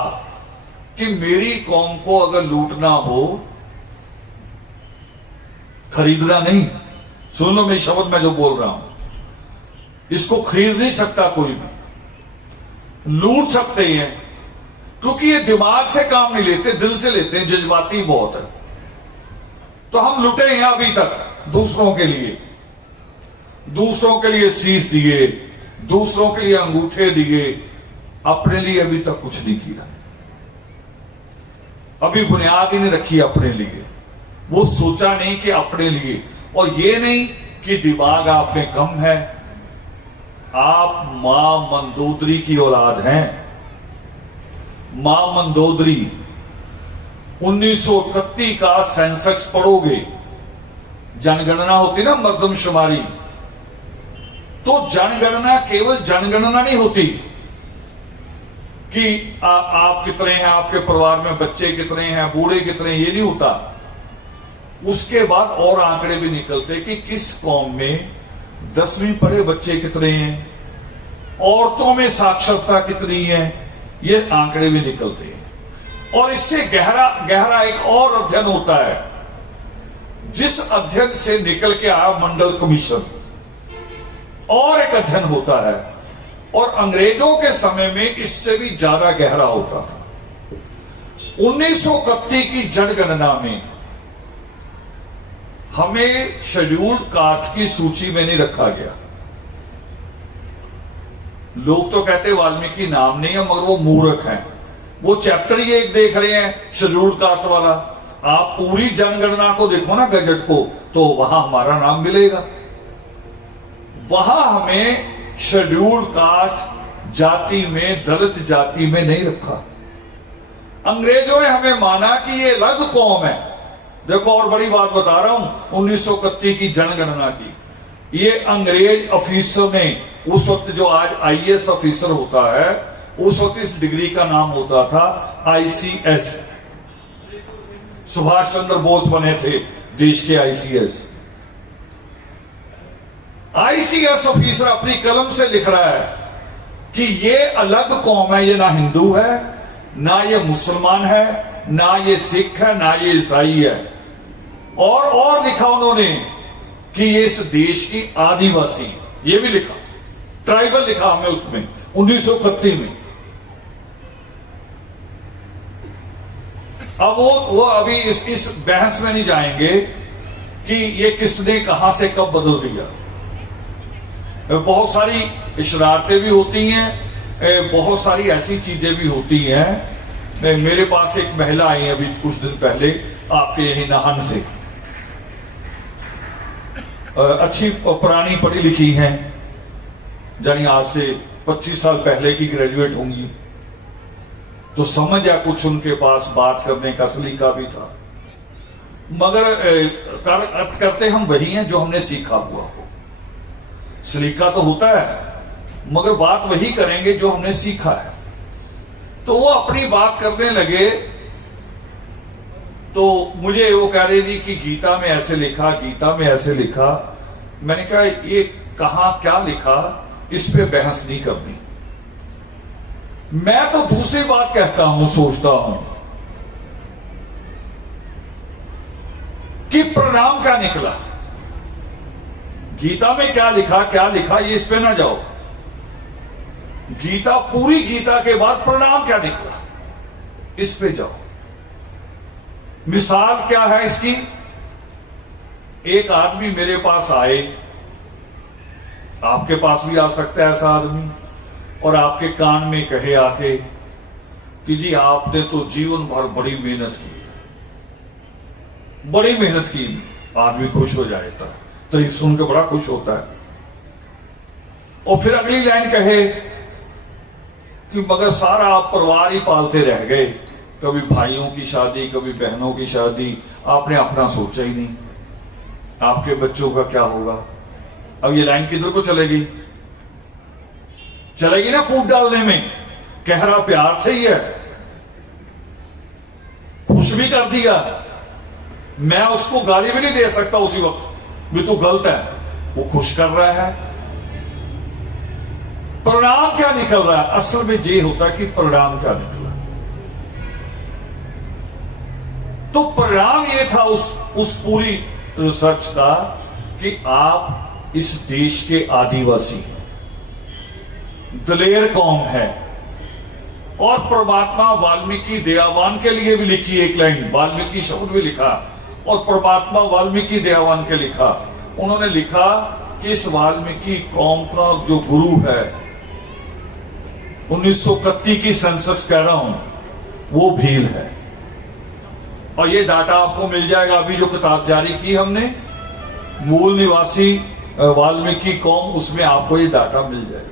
कि मेरी कौम को अगर लूटना हो, खरीदना नहीं, सुन लो मेरी शब्द मैं जो बोल रहा हूं, इसको खरीद नहीं सकता कोई भी, लूट सकते हैं, क्योंकि ये दिमाग से काम नहीं लेते, दिल से लेते हैं, जज्बाती बहुत है। तो हम लुटे हैं अभी तक दूसरों के लिए, दूसरों के लिए शीश दिए, दूसरों के लिए अंगूठे दिए, अपने लिए अभी तक कुछ नहीं किया। अभी बुनियाद ही नहीं रखी अपने लिए, वो सोचा नहीं कि अपने लिए। और ये नहीं कि दिमाग आप में कम है, आप मां मंदोदरी की औलाद हैं। मां मंदोदरी 1931 का सेंसेक्स पढ़ोगे, जनगणना होती ना मर्दमशुमारी, तो जनगणना केवल जनगणना नहीं होती कि आप कितने हैं, आपके परिवार में बच्चे कितने हैं, बूढ़े कितने हैं, ये नहीं होता। उसके बाद और आंकड़े भी निकलते कि किस कौम में 10वीं पढ़े बच्चे कितने हैं, औरतों में साक्षरता कितनी है, ये आंकड़े भी निकलते हैं। और इससे गहरा एक और अध्ययन होता है, जिस अध्ययन से निकल के आया मंडल कमीशन, और एक अध्ययन होता है, और अंग्रेजों के समय में इससे भी ज्यादा गहरा होता था। 1931 की जनगणना में हमें शेड्यूल्ड कास्ट की सूची में नहीं रखा गया। लोग तो कहते वाल्मीकि नाम नहीं है, मगर वो मूर्ख हैं। वो चैप्टर ही एक देख रहे हैं शेड्यूल्ड कास्ट वाला। आप पूरी जनगणना को देखो ना, गजट को, तो वहां हमारा नाम मिलेगा। वहां हमें शेड्यूल्ड कास्ट जाति में, दलित जाति में नहीं रखा। अंग्रेजों ने हमें माना कि ये अलग कौम है। देखो, और बड़ी बात बता रहा हूं, 1931 की जनगणना की, ये अंग्रेज ऑफिसर ने, उस वक्त जो आज आईएएस ऑफिसर होता है, उस वक्त इस डिग्री का नाम होता था आईसीएस। सुभाष चंद्र बोस बने थे देश के आईसीएस। आईसीएस ऑफिसर अपनी कलम से लिख रहा है कि ये अलग कौम है, ये ना हिंदू है, ना ये मुसलमान है, ना ये सिख है, ना ये ईसाई है। और लिखा उन्होंने कि ये इस देश की आदिवासी, ये भी लिखा, ट्राइबल लिखा हमें उसमें 1931 में। अब वो अभी इस बहस में नहीं जाएंगे कि ये किसने कहां से कब बदल दिया। बहुत सारी शरारतें भी होती हैं, बहुत सारी ऐसी चीजें भी होती हैं। मेरे पास एक महिला आई अभी कुछ दिन पहले आपके यही नाहन से, अच्छी पुरानी पढ़ी लिखी हैं, यानी आज से 25 साल पहले की ग्रेजुएट होंगी। तो समझ या कुछ उनके पास बात करने का सलीका भी था, मगर अर्थ करते हम वही हैं जो हमने सीखा हुआ हो। सलीका तो होता है, मगर बात वही करेंगे जो हमने सीखा है। तो वो अपनी बात करने लगे, तो मुझे वो कह रही थी कि गीता में ऐसे लिखा, गीता में ऐसे लिखा। मैंने कहा ये कहां क्या लिखा, इस पे बहस नहीं करनी। मैं तो दूसरी बात कहता हूं, सोचता हूं कि परिणाम क्या निकला, गीता में क्या लिखा, ये इस पे ना जाओ। गीता, पूरी गीता के बाद परिणाम क्या निकला, इस पे जाओ। मिसाल क्या है इसकी? एक आदमी मेरे पास आए, आपके पास भी आ सकता है ऐसा आदमी, और आपके कान में कहे आके कि जी आपने तो जीवन भर बड़ी मेहनत की है, बड़ी मेहनत की। आदमी खुश हो जाता है, तो ये सुन के बड़ा खुश होता है। और फिर अगली लाइन कहे कि मगर सारा आप परिवार ही पालते रह गए, कभी भाइयों की शादी, कभी बहनों की शादी, आपने अपना सोचा ही नहीं, आपके बच्चों का क्या होगा। अब ये लाइन किधर को चलेगी? चलेगी ना फूट डालने में। कह रहा प्यार से ही है, खुश भी कर दिया। मैं उसको गाली भी नहीं दे सकता उसी वक्त भी तू गलत है, वो खुश कर रहा है। परिणाम क्या निकल रहा है? असल में ये होता है कि परिणाम क्या निकला। तो परिणाम ये था उस पूरी रिसर्च का कि आप इस देश के आदिवासी हैं, दलेर कौम है। और परमात्मा वाल्मीकि दयावान के लिए भी लिखी एक लाइन, वाल्मीकि शब्द भी लिखा, और परमात्मा वाल्मीकि दयावान के लिखा। उन्होंने लिखा कि इस वाल्मीकि कौम का जो गुरु है, 1931 की सेंसस कह रहा हूं, वो भील है। और ये डाटा आपको मिल जाएगा, अभी जो किताब जारी की हमने, मूल निवासी वाल्मीकि कौम, उसमें आपको ये डाटा मिल जाएगा।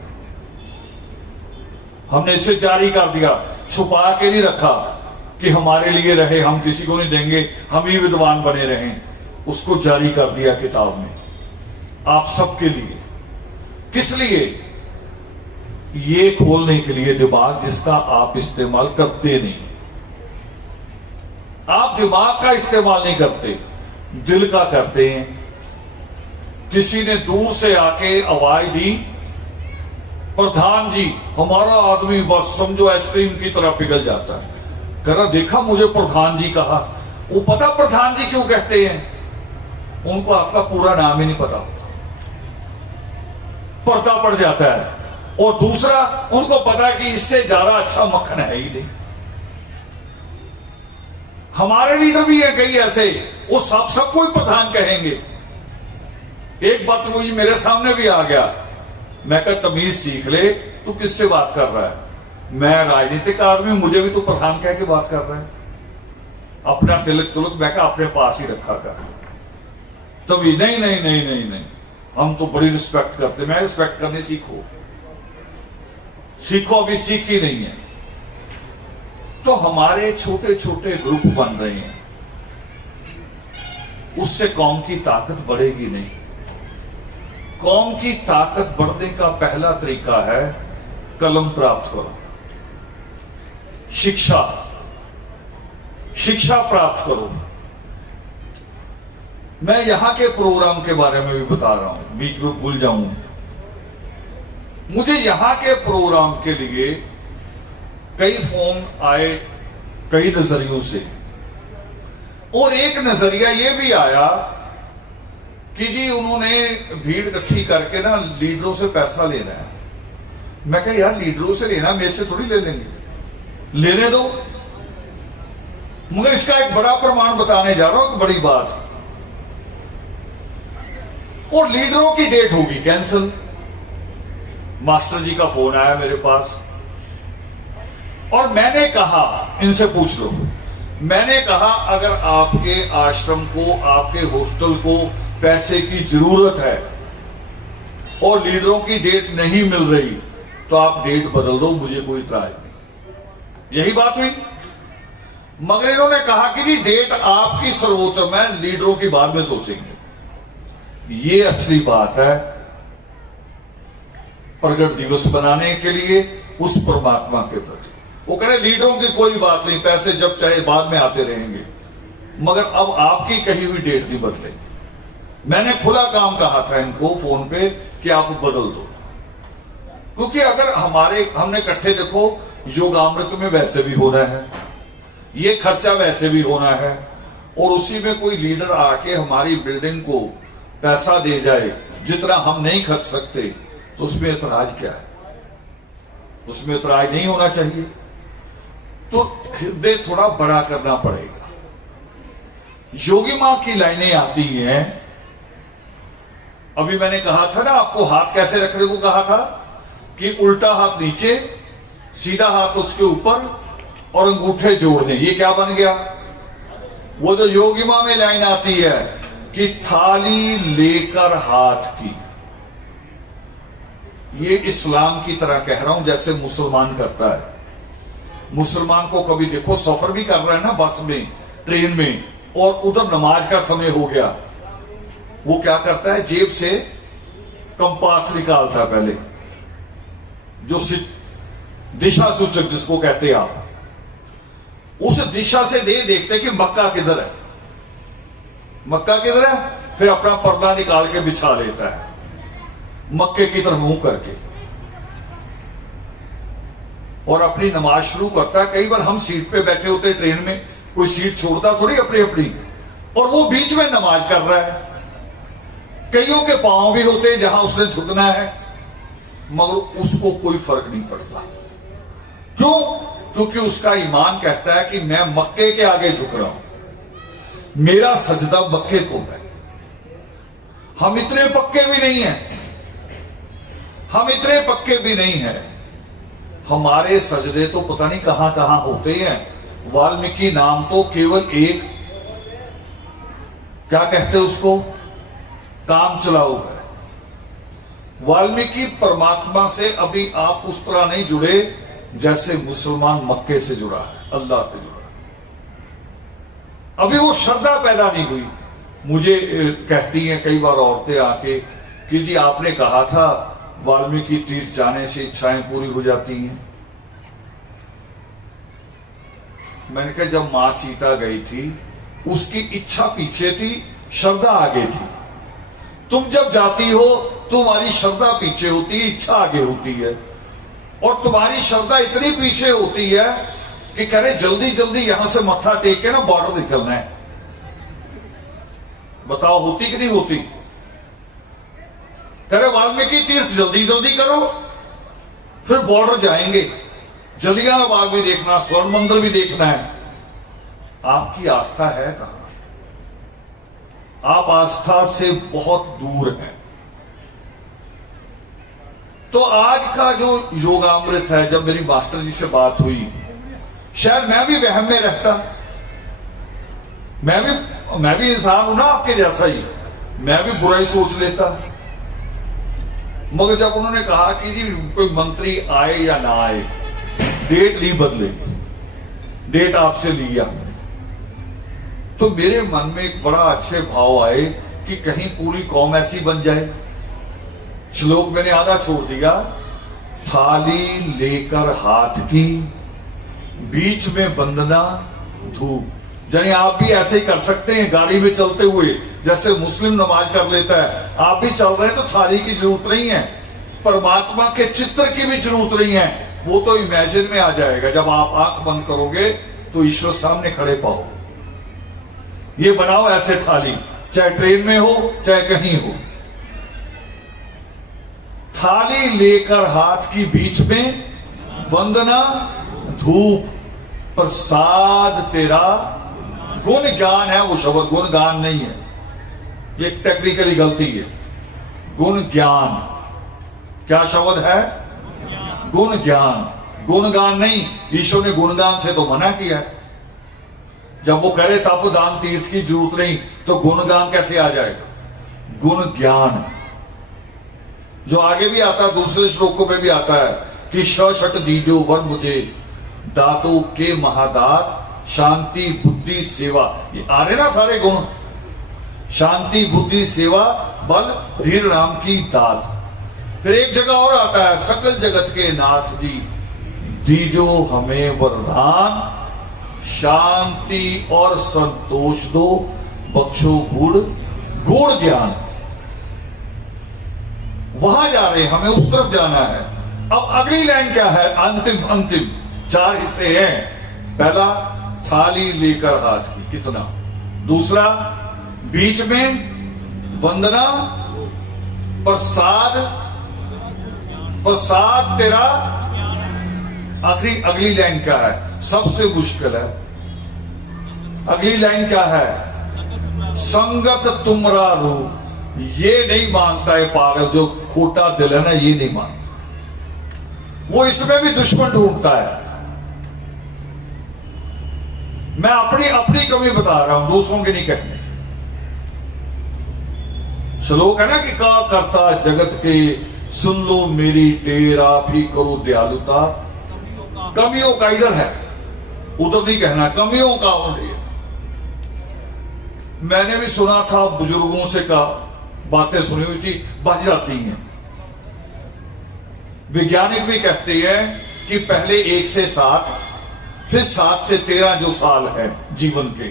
हमने इसे जारी कर दिया, छुपा के नहीं रखा कि हमारे लिए रहे, हम किसी को नहीं देंगे, हम ही विद्वान बने रहें। उसको जारी कर दिया किताब में आप सबके लिए। किस लिए? ये खोलने के लिए दिमाग जिसका आप इस्तेमाल करते नहीं। आप दिमाग का इस्तेमाल नहीं करते, दिल का करते हैं। किसी ने दूर से आके आवाज दी, प्रधान जी हमारा आदमी बस समझो आइसक्रीम की तरह पिघल जाता है। कह रहा देखा मुझे प्रधान जी कहा। वो पता प्रधान जी क्यों कहते हैं? उनको आपका पूरा नाम ही नहीं पता होता, पर्दा पड़ जाता है। और दूसरा, उनको पता है कि इससे ज्यादा अच्छा मक्खन है ही नहीं। हमारे लीडर भी है कई ऐसे, वो सबको ही प्रधान कहेंगे। एक बात मुझे मेरे सामने भी आ गया, मैं कहा तमीज सीख ले, तू किससे बात कर रहा है? मैं राजनीतिक आदमी, मुझे भी तू प्रधान कह के बात कर रहा है। अपना तिलक तुलक मैं कहा अपने पास ही रखा कर। तभी नहीं नहीं नहीं नहीं नहीं, हम तो बड़ी रिस्पेक्ट करते। मैं रिस्पेक्ट करने सीखो, अभी सीखी नहीं है। तो हमारे छोटे छोटे ग्रुप बन रहे हैं, उससे कौम की ताकत बढ़ेगी नहीं। कौम की ताकत बढ़ने का पहला तरीका है कलम प्राप्त करो, शिक्षा प्राप्त करो। मैं यहां के प्रोग्राम के बारे में भी बता रहा हूं, बीच में भूल जाऊं। मुझे यहां के प्रोग्राम के लिए कई फोन आए कई नजरियों से, और एक नजरिया यह भी आया कि जी उन्होंने भीड़ इकट्ठी करके ना लीडरों से पैसा लेना है। मैं कहा यार लीडरों से लेना, मेरे से थोड़ी ले लेंगे, लेने दो। मगर इसका एक बड़ा प्रमाण बताने जा रहा हूं, एक बड़ी बात। और लीडरों की डेट होगी कैंसिल। मास्टर जी का फोन आया मेरे पास और मैंने कहा, इनसे पूछ लो, मैंने कहा अगर आपके आश्रम को, आपके हॉस्टल को पैसे की जरूरत है और लीडरों की डेट नहीं मिल रही तो आप डेट बदल दो, मुझे कोई इतराज नहीं। यही बात हुई। मगर इन्होंने कहा कि जी डेट आपकी सर्वोत्तम है, लीडरों की बाद में सोचेंगे। ये असली बात है प्रगट दिवस बनाने के लिए उस परमात्मा के प्रति। वो कह रहे लीडरों की कोई बात नहीं, पैसे जब चाहे बाद में आते रहेंगे, मगर अब आपकी कही हुई डेट नहीं बदलेंगे। मैंने खुला काम कहा था इनको फोन पे कि आप बदल दो, क्योंकि अगर हमने इकट्ठे, देखो योगामृत में वैसे भी होना है, ये खर्चा वैसे भी होना है, और उसी में कोई लीडर आके हमारी बिल्डिंग को पैसा दे जाए जितना हम नहीं खर्च सकते, तो उसमें ऐतराज क्या है? उसमें ऐतराज नहीं होना चाहिए। तो हृदय थोड़ा बड़ा करना पड़ेगा। योगी मां की लाइनें आती हैं। अभी मैंने कहा था ना आपको, हाथ कैसे रखने को कहा था कि उल्टा हाथ नीचे, सीधा हाथ उसके ऊपर और अंगूठे जोड़ने। ये क्या बन गया? वो जो योगी मां में लाइन आती है कि थाली लेकर हाथ की, ये इस्लाम की तरह कह रहा हूं, जैसे मुसलमान करता है। मुसलमान को कभी देखो सफर भी कर रहा है ना, बस में, ट्रेन में, और उधर नमाज का समय हो गया, वो क्या करता है, जेब से कंपास निकालता है पहले, जो दिशा सूचक जिसको कहते हैं आप, उस दिशा से देखते कि मक्का किधर है, मक्का किधर है, फिर अपना पर्दा निकाल के बिछा लेता है मक्के की तरफ मुंह करके, और अपनी नमाज शुरू करता है। कई बार हम सीट पे बैठे होते ट्रेन में, कोई सीट छोड़ता थोड़ी अपनी अपनी, और वो बीच में नमाज कर रहा है। कईयों के पांव भी होते हैं जहां उसने झुकना है, मगर उसको कोई फर्क नहीं पड़ता। क्यों? क्योंकि उसका ईमान कहता है कि मैं मक्के के आगे झुक रहा हूं, मेरा सजदा मक्के को है। हम इतने पक्के भी नहीं हैं, हम इतने पक्के भी नहीं हैं। हमारे सजदे तो पता नहीं कहां कहां होते हैं। वाल्मीकि नाम तो केवल एक, क्या कहते हैं उसको, काम चलाओ है। वाल्मीकि परमात्मा से अभी आप उस तरह नहीं जुड़े जैसे मुसलमान मक्के से जुड़ा है, अल्लाह से जुड़ा। अभी वो श्रद्धा पैदा नहीं हुई। मुझे कहती हैं कई बार औरतें आके कि जी आपने कहा था वाल्मीकि तीर्थ जाने से इच्छाएं पूरी हो जाती हैं। मैंने कहा जब मां सीता गई थी, उसकी इच्छा पीछे थी, श्रद्धा आगे थी। तुम जब जाती हो तुम्हारी श्रद्धा पीछे होती है, इच्छा आगे होती है, और तुम्हारी श्रद्धा इतनी पीछे होती है कि कह रहे जल्दी जल्दी यहां से मत्था टेक के ना बॉर्डर निकलना है। बताओ होती कि नहीं होती? कह रहे वाल्मीकि तीर्थ जल्दी जल्दी करो, फिर बॉर्डर जाएंगे, जलियांवाला भी देखना, स्वर्ण मंदिर भी देखना है। आपकी आस्था है कहां? आप आस्था से बहुत दूर हैं। तो आज का जो योगामृत है, जब मेरी मास्टर जी से बात हुई, शायद मैं भी वहम में रहता, मैं भी इंसान हूं ना आपके जैसा ही, मैं भी बुराई सोच लेता। मगर जब उन्होंने कहा कि जी कोई मंत्री आए या ना आए, डेट नहीं बदलेगी, डेट आपसे लिया, तो मेरे मन में एक बड़ा अच्छे भाव आए कि कहीं पूरी कौम ऐसी बन जाए। श्लोक मैंने आधा छोड़ दिया, थाली लेकर हाथ की, बीच में वंदना धूप। यानी आप भी ऐसे ही कर सकते हैं, गाड़ी में चलते हुए जैसे मुस्लिम नमाज कर लेता है, आप भी चल रहे हैं तो थाली की जरूरत नहीं है, परमात्मा के चित्र की भी जरूरत नहीं है, वो तो इमेजिन में आ जाएगा। जब आप आंख बंद करोगे तो ईश्वर सामने खड़े पाओगे। ये बनाओ ऐसे थाली, चाहे ट्रेन में हो चाहे कहीं हो, थाली लेकर हाथ की, बीच में वंदना धूप, प्रसाद तेरा। गुण ज्ञान है वो शब्द, गुण गान नहीं है, ये टेक्निकली गलती है। गुण ज्ञान क्या शब्द है? गुण ज्ञान, गुणगान नहीं। ईश्वर ने गुणगान से तो मना किया है। जब वो करे तप दान तीर्थ की जरूरत नहीं, तो गुणगान कैसे आ जाएगा? गुण ज्ञान जो आगे भी आता है, दूसरे श्लोकों में भी आता है कि शट दीजो वर मुझे दातों के महादात, शांति बुद्धि सेवा। ये आ रहे ना सारे गुण, शांति बुद्धि सेवा बल धीर राम की दात। फिर एक जगह और आता है, सकल जगत के नाथ जी दीजो हमें वरदान, शांति और संतोष दो, बख्शो गुण ज्ञान। वहां जा रहे, हमें उस तरफ जाना है। अब अगली लाइन क्या है? अंतिम 4 हिस्से हैं। पहला थाली लेकर हाथ की, कितना। दूसरा बीच में वंदना, प्रसाद तेरा। अगली लाइन क्या है? सबसे मुश्किल है। अगली लाइन क्या है? संगत तुमरा रूप। ये नहीं मानता है पागल, जो खोटा दिल है ना, ये नहीं मानता। वो इसमें भी दुश्मन ढूंढता है। मैं अपनी कमी बता रहा हूं, दूसरों के नहीं कहने। श्लोक है ना कि का करता जगत के, सुन लो मेरी टेर, आप ही करो दयालुता। कमियों का इधर है, उधर नहीं कहना, कमियों का उधर। मैंने भी सुना था, बुजुर्गों से का बातें सुनी हुई थी, बच जाती हैं। वैज्ञानिक भी कहते हैं कि पहले 1 से 7, फिर 7 से 13 जो साल है जीवन के,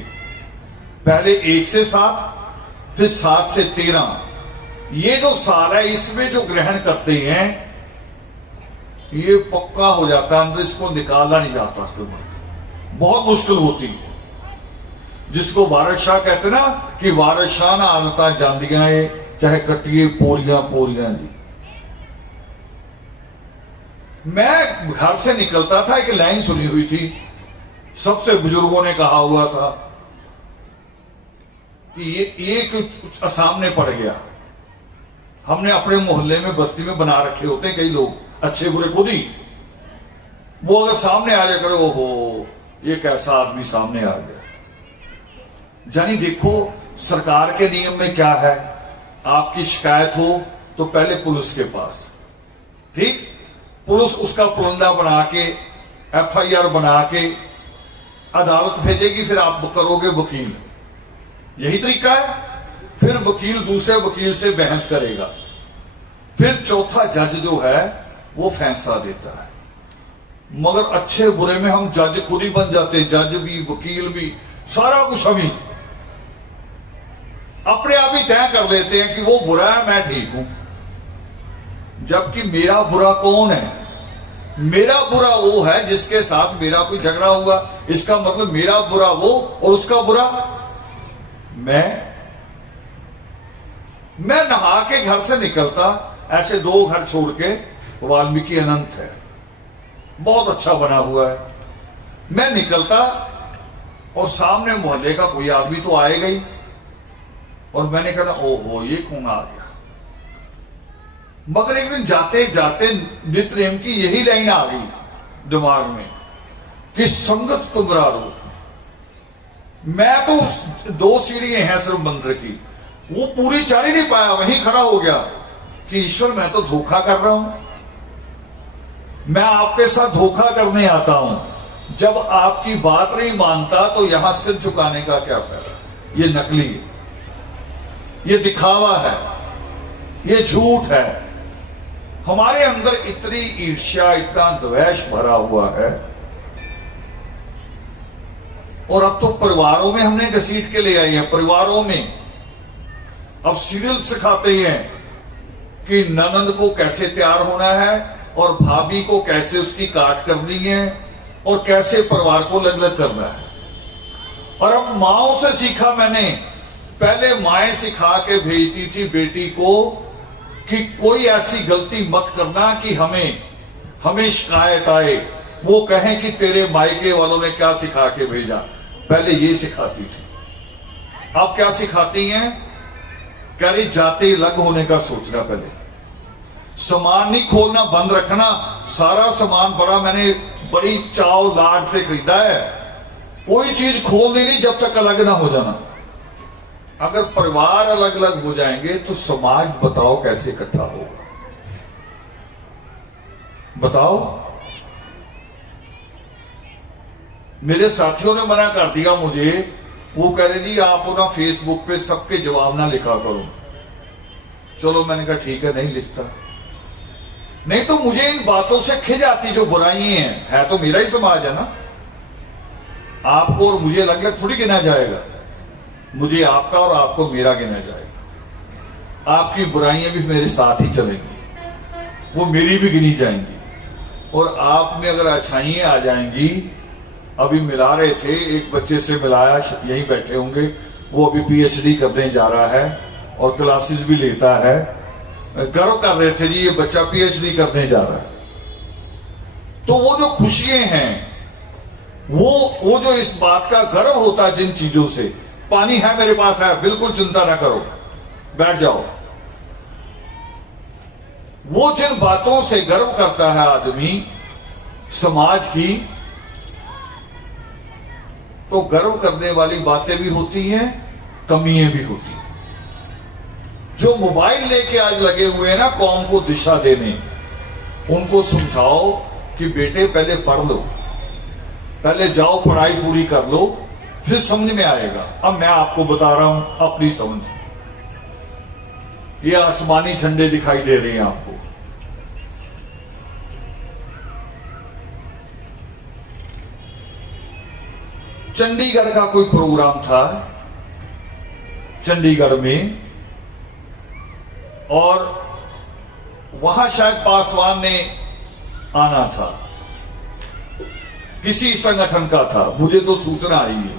पहले 1 से 7, फिर 7 से 13, ये जो साल है इसमें जो ग्रहण करते हैं ये पक्का हो जाता है, अंदर इसको निकाला नहीं जाता, फिर बहुत मुश्किल होती है। जिसको वारशाह कहते ना कि वारशाह ना आदत जांदियां है, चाहे कटिए पोरियां जी। मैं घर से निकलता था, एक लाइन सुनी हुई थी, सबसे बुजुर्गों ने कहा हुआ था कि ये कुछ सामने पड़ गया। हमने अपने मोहल्ले में बस्ती में बना रखे होते हैं कई लोग, अच्छे बुरे खुद ही। वो अगर सामने आ जाए करे, ओहो ये कैसा आदमी सामने आ गया। जानी देखो सरकार के नियम में क्या है, आपकी शिकायत हो तो पहले पुलिस के पास, ठीक, पुलिस उसका पुलंदा बना के FIR बना के अदालत भेजेगी, फिर आप करोगे वकील, यही तरीका है। फिर वकील दूसरे वकील से बहस करेगा, फिर चौथा जज जो है वो फैसला देता है। मगर अच्छे बुरे में हम जज खुद ही बन जाते, जज भी वकील भी सारा कुछ हम ही। अपने आप ही तय कर लेते हैं कि वो बुरा है, मैं ठीक हूं। जबकि मेरा बुरा कौन है? मेरा बुरा वो है जिसके साथ मेरा कोई झगड़ा हुआ। इसका मतलब मेरा बुरा वो और उसका बुरा मैं नहा के घर से निकलता, ऐसे 2 घर छोड़ के वाल्मीकि अनंत है, बहुत अच्छा बना हुआ है। मैं निकलता और सामने मोहल्ले का कोई आदमी तो आएगा ही, और मैंने कहा ओहो ये कौन आ गया। मगर एक दिन जाते जाते नित्य नेम की यही लाइन आ गई दिमाग में कि संगत तुमरा रो। मैं तो 2 सीढ़ियां हैं सिर्फ मंदिर की, वो पूरी चढ़ ही नहीं पाया, वहीं खड़ा हो गया कि ईश्वर मैं तो धोखा कर रहा हूं, मैं आपके साथ धोखा करने आता हूं। जब आपकी बात नहीं मानता तो यहां सिर झुकाने का क्या फायदा? ये नकली है, ये दिखावा है, ये झूठ है। हमारे अंदर इतनी ईर्ष्या, इतना द्वेष भरा हुआ है, और अब तो परिवारों में हमने घसीट के ले आई है। परिवारों में अब सीरियल सिखाते हैं कि ननंद को कैसे तैयार होना है और भाभी को कैसे उसकी काट करनी है और कैसे परिवार को अलग अलग करना है। और अब माओ से सीखा मैंने। पहले माएं सिखा के भेजती थी बेटी को कि कोई ऐसी गलती मत करना कि हमें शिकायत आए, वो कहें कि तेरे मायके वालों ने क्या सिखा के भेजा। पहले ये सिखाती थी। अब क्या सिखाती हैं? कह रही जाते अलग होने का सोचना, पहले सामान नहीं खोलना, बंद रखना। सारा सामान बड़ा मैंने बड़ी चाव लाड से खरीदा है, कोई चीज खोलनी नहीं जब तक अलग ना हो जाना। अगर परिवार अलग अलग हो जाएंगे तो समाज बताओ कैसे इकट्ठा होगा? बताओ। मेरे साथियों ने मना कर दिया मुझे, वो कह रहे जी आप ना फेसबुक पे सबके जवाब ना लिखा करो। चलो मैंने कहा ठीक है, नहीं लिखता। नहीं तो मुझे इन बातों से खिंच आती जो बुराइयां हैं, है तो मेरा ही समाज है ना। आपको और मुझे अलग अलग थोड़ी गिना जाएगा, मुझे आपका और आपको मेरा गिना जाएगा। आपकी बुराइयां भी मेरे साथ ही चलेंगी, वो मेरी भी गिनी जाएंगी, और आप में अगर अच्छाइयां आ जाएंगी। अभी मिला रहे थे, एक बच्चे से मिलाया, यहीं बैठे होंगे, वो अभी पीएचडी करने जा रहा है और क्लासेस भी लेता है। गर्व कर रहे थे जी ये बच्चा पीएचडी करने जा रहा है। तो वो जो खुशियां हैं, वो जो इस बात का गर्व होता है जिन चीजों से, पानी है मेरे पास है, बिल्कुल चिंता ना करो, बैठ जाओ, वो जिन बातों से गर्व करता है आदमी समाज की, तो गर्व करने वाली बातें भी होती हैं, कमियां भी होती हैं। जो मोबाइल लेके आज लगे हुए हैं ना कौम को दिशा देने, उनको समझाओ कि बेटे पहले पढ़ लो, पहले जाओ पढ़ाई पूरी कर लो, फिर समझ में आएगा। अब मैं आपको बता रहा हूं अपनी समझ। ये आसमानी झंडे दिखाई दे रहे हैं आपको, चंडीगढ़ का कोई प्रोग्राम था चंडीगढ़ में, और वहां शायद पासवान ने आना था, किसी संगठन का था, मुझे तो सूचना आई है।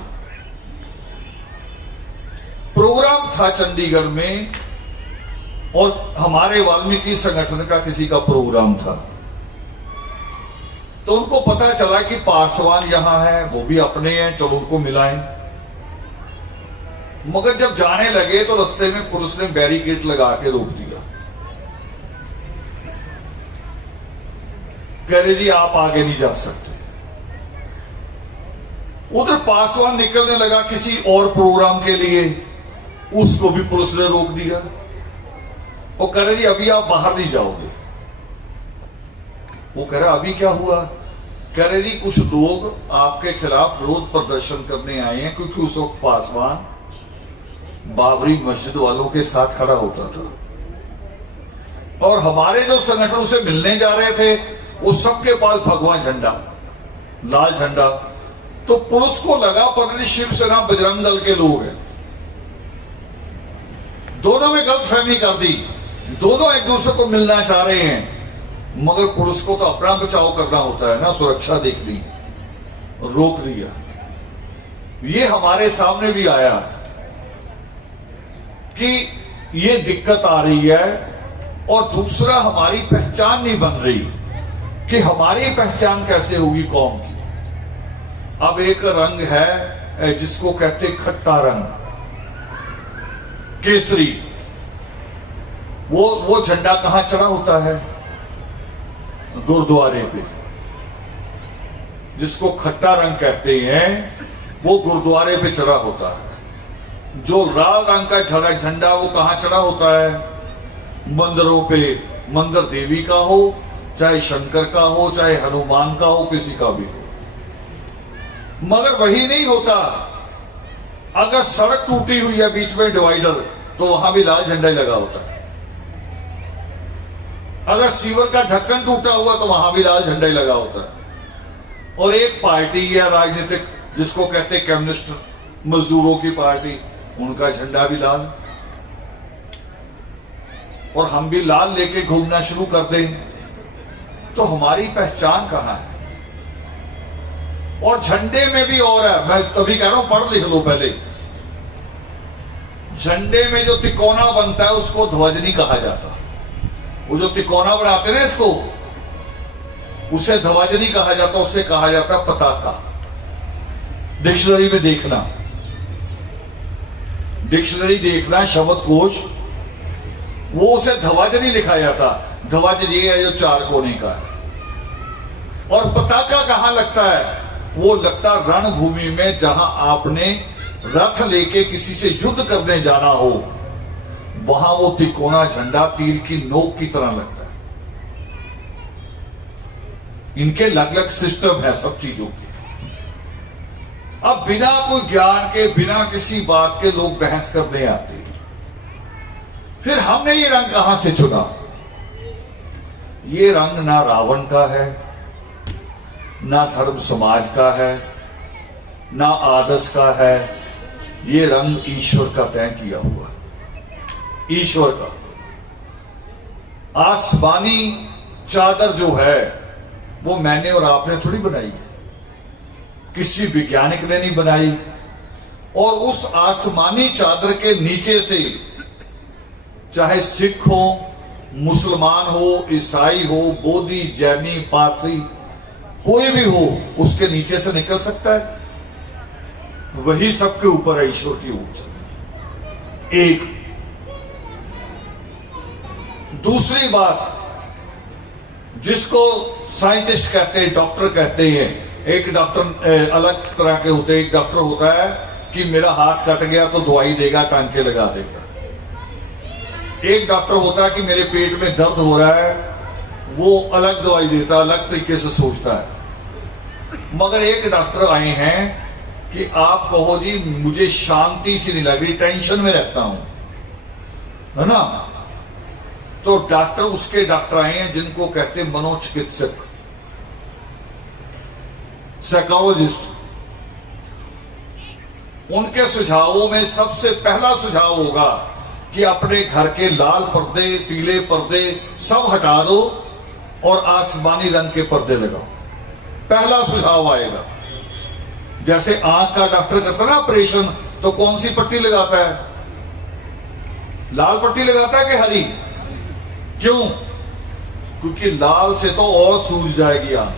प्रोग्राम था चंडीगढ़ में और हमारे वाल्मीकि संगठन का किसी का प्रोग्राम था। तो उनको पता चला कि पासवान यहां है, वो भी अपने हैं, चलो उनको मिलाएं। मगर जब जाने लगे तो रास्ते में पुलिस ने बैरिकेड लगा के रोक दिया। कह रहे जी आप आगे नहीं जा सकते। उधर पासवान निकलने लगा किसी और प्रोग्राम के लिए, उसको भी पुलिस ने रोक दिया। वो कह रहे जी अभी आप बाहर नहीं जाओगे। वो कह रहा अभी क्या हुआ? कह रहे जी कुछ लोग आपके खिलाफ विरोध प्रदर्शन करने आए हैं, क्योंकि उस वक्त पासवान बाबरी मस्जिद वालों के साथ खड़ा होता था, और हमारे जो संगठन से मिलने जा रहे थे वो सबके पास भगवा झंडा, लाल झंडा। तो पुलिस को लगा पता नहीं शिवसेना बजरंग दल के लोग हैं, दोनों में गलतफहमी कर दी, दोनों एक दूसरे को मिलना चाह रहे हैं, मगर पुलिस को तो अपना बचाव करना होता है ना, सुरक्षा देखनी है, रोक दिया। ये हमारे सामने भी आया कि ये दिक्कत आ रही है, और दूसरा हमारी पहचान नहीं बन रही कि हमारी पहचान कैसे होगी कौम की। अब एक रंग है जिसको कहते खट्टा रंग, केसरी, वो झंडा कहां चढ़ा होता है? गुरुद्वारे पे। जिसको खट्टा रंग कहते हैं वो गुरुद्वारे पे चढ़ा होता है। जो लाल रंग का झंडा वो कहां चढ़ा होता है? मंदिरों पे, मंदिर देवी का हो, चाहे शंकर का हो, चाहे हनुमान का हो, किसी का भी हो। मगर वही नहीं होता, अगर सड़क टूटी हुई है बीच में डिवाइडर, तो वहां भी लाल झंडा ही लगा होता है। अगर सीवर का ढक्कन टूटा हुआ तो वहां भी लाल झंडा ही लगा होता है। और एक पार्टी है राजनीतिक जिसको कहते हैं कम्युनिस्ट मजदूरों की पार्टी, उनका झंडा भी लाल। और हम भी लाल लेके घूमना शुरू कर दें तो हमारी पहचान कहां है? और झंडे में भी और है, मैं तभी कह रहा हूं पढ़ लिख लो पहले। झंडे में जो तिकोना बनता है उसको ध्वज नहीं कहा जाता। वो जो तिकोना बनाते ना इसको, उसे ध्वज नहीं कहा जाता, उसे कहा जाता पताका। डिक्शनरी में देखना, डिक्शनरी देखना, शब्दकोश, वो उसे ध्वज नहीं लिखा जाता। ध्वज ये है जो चार कोने का है। और पताका कहां लगता है? वो लगता रणभूमि में, जहां आपने रथ लेके किसी से युद्ध करने जाना हो, वहां वो तिकोना झंडा तीर की नोक की तरह लगता है। इनके अलग अलग सिस्टम है सब चीजों के। अब बिना कोई ज्ञान के, बिना किसी बात के लोग बहस करने आते हैं। फिर हमने ये रंग कहां से चुना? ये रंग ना रावण का है, ना धर्म समाज का है, ना आदर्श का है। ये रंग ईश्वर का तय किया हुआ, ईश्वर का। आसमानी चादर जो है वो मैंने और आपने थोड़ी बनाई है, किसी वैज्ञानिक ने नहीं बनाई। और उस आसमानी चादर के नीचे से चाहे सिख हो, मुसलमान हो, ईसाई हो, बोधी, जैनी, पारसी, कोई भी हो, उसके नीचे से निकल सकता है। वही सबके ऊपर है ईश्वर की ऊर्जा। एक दूसरी बात, जिसको साइंटिस्ट कहते हैं, डॉक्टर कहते हैं, एक डॉक्टर अलग तरह के होते हैं। एक डॉक्टर होता है कि मेरा हाथ कट गया तो दवाई देगा, टांके लगा देगा। एक डॉक्टर होता है कि मेरे पेट में दर्द हो रहा है, वो अलग दवाई देता, अलग तरीके से सोचता है। मगर एक डॉक्टर आए हैं कि आप कहो जी मुझे शांति सी नहीं लग रही, टेंशन में रहता हूं, है ना, तो डॉक्टर, उसके डॉक्टर आए हैं जिनको कहते हैं मनोचिकित्सक, साइकोलॉजिस्ट। उनके सुझावों में सबसे पहला सुझाव होगा कि अपने घर के लाल पर्दे, पीले पर्दे सब हटा दो और आसमानी रंग के पर्दे लगाओ। पहला सुझाव आएगा। जैसे आंख का डॉक्टर करता है ना ऑपरेशन, तो कौन सी पट्टी लगाता है? लाल पट्टी लगाता है कि हरी? क्यों? क्योंकि लाल से तो और सूज जाएगी आंख।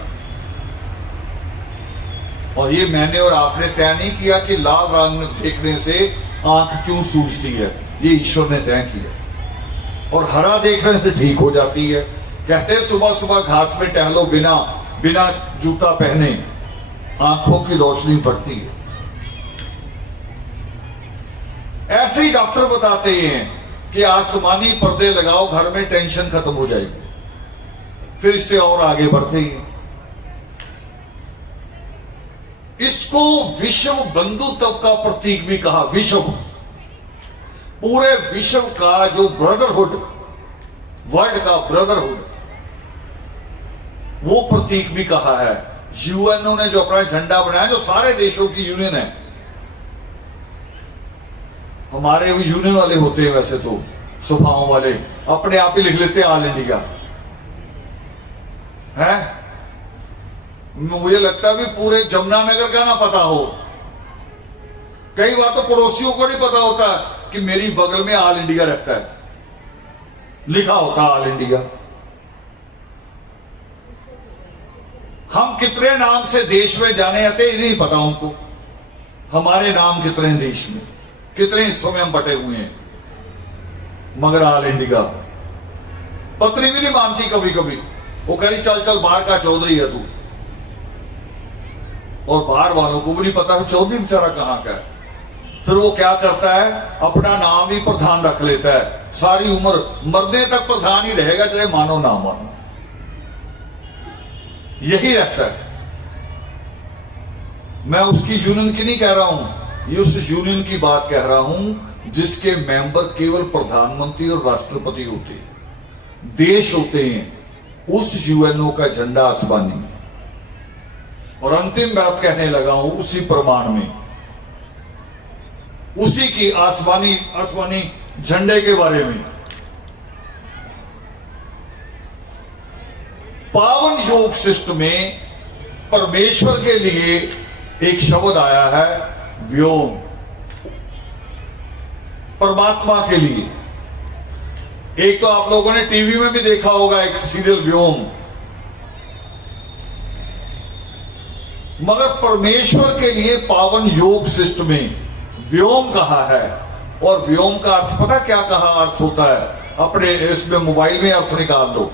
और ये मैंने और आपने तय नहीं किया कि लाल रंग देखने से आंख क्यों सूजती है, ये ईश्वर ने तय किया। और हरा देखने से ठीक हो जाती है। कहते हैं सुबह सुबह घास में टहलो बिना जूता पहने, आंखों की रोशनी बढ़ती है। ऐसे ही डॉक्टर बताते हैं कि आसमानी पर्दे लगाओ घर में, टेंशन खत्म हो जाएगी। फिर इससे और आगे बढ़ते हैं। इसको विश्व बंधुत्व का प्रतीक भी कहा। विश्व, पूरे विश्व का जो ब्रदरहुड, वर्ल्ड का ब्रदरहुड, वो प्रतीक भी कहा है। यूएनओ ने जो अपना झंडा बनाया, जो सारे देशों की यूनियन है, हमारे भी यूनियन वाले होते हैं वैसे तो, सभाओं वाले अपने आप ही लिख लेते ऑल इंडिया है। मुझे लगता है भी पूरे जमुनानगर का ना पता हो, कई बार तो पड़ोसियों को नहीं पता होता कि मेरी बगल में ऑल इंडिया रहता है, लिखा होता ऑल इंडिया। हम कितने नाम से देश में जाने जाते हैं नहीं पता उनको, हमारे नाम कितने देश में, कितने हिस्सों में हम बटे हुए हैं, मगर ऑल इंडिया। पत्नी भी नहीं मानती कभी कभी, वो कह रही चल चल बाहर का चौधरी है तू, और बाहर वालों को भी नहीं पता है चौधरी बेचारा कहां का है। फिर वो क्या करता है, अपना नाम ही प्रधान रख लेता है, सारी उम्र मरने तक प्रधान ही रहेगा, चाहे मानो ना मानो, यही रहता है। मैं उसकी यूनियन की नहीं कह रहा हूं, ये उस यूनियन की बात कह रहा हूं जिसके मेंबर केवल प्रधानमंत्री और राष्ट्रपति होते हैं, देश होते हैं, उस यूएनओ का झंडा आसमानी है। और अंतिम बात कहने लगा हूं उसी प्रमाण में, उसी की आसमानी झंडे के बारे में। पावन योग शिष्ट में परमेश्वर के लिए एक शब्द आया है व्योम, परमात्मा के लिए। एक तो आप लोगों ने टीवी में भी देखा होगा एक सीरियल व्योम, मगर परमेश्वर के लिए पावन योग शिष्ट में व्योम कहा है। और व्योम का अर्थ पता क्या कहा अर्थ होता है, अपने इसमें मोबाइल में अर्थ निकाल लो,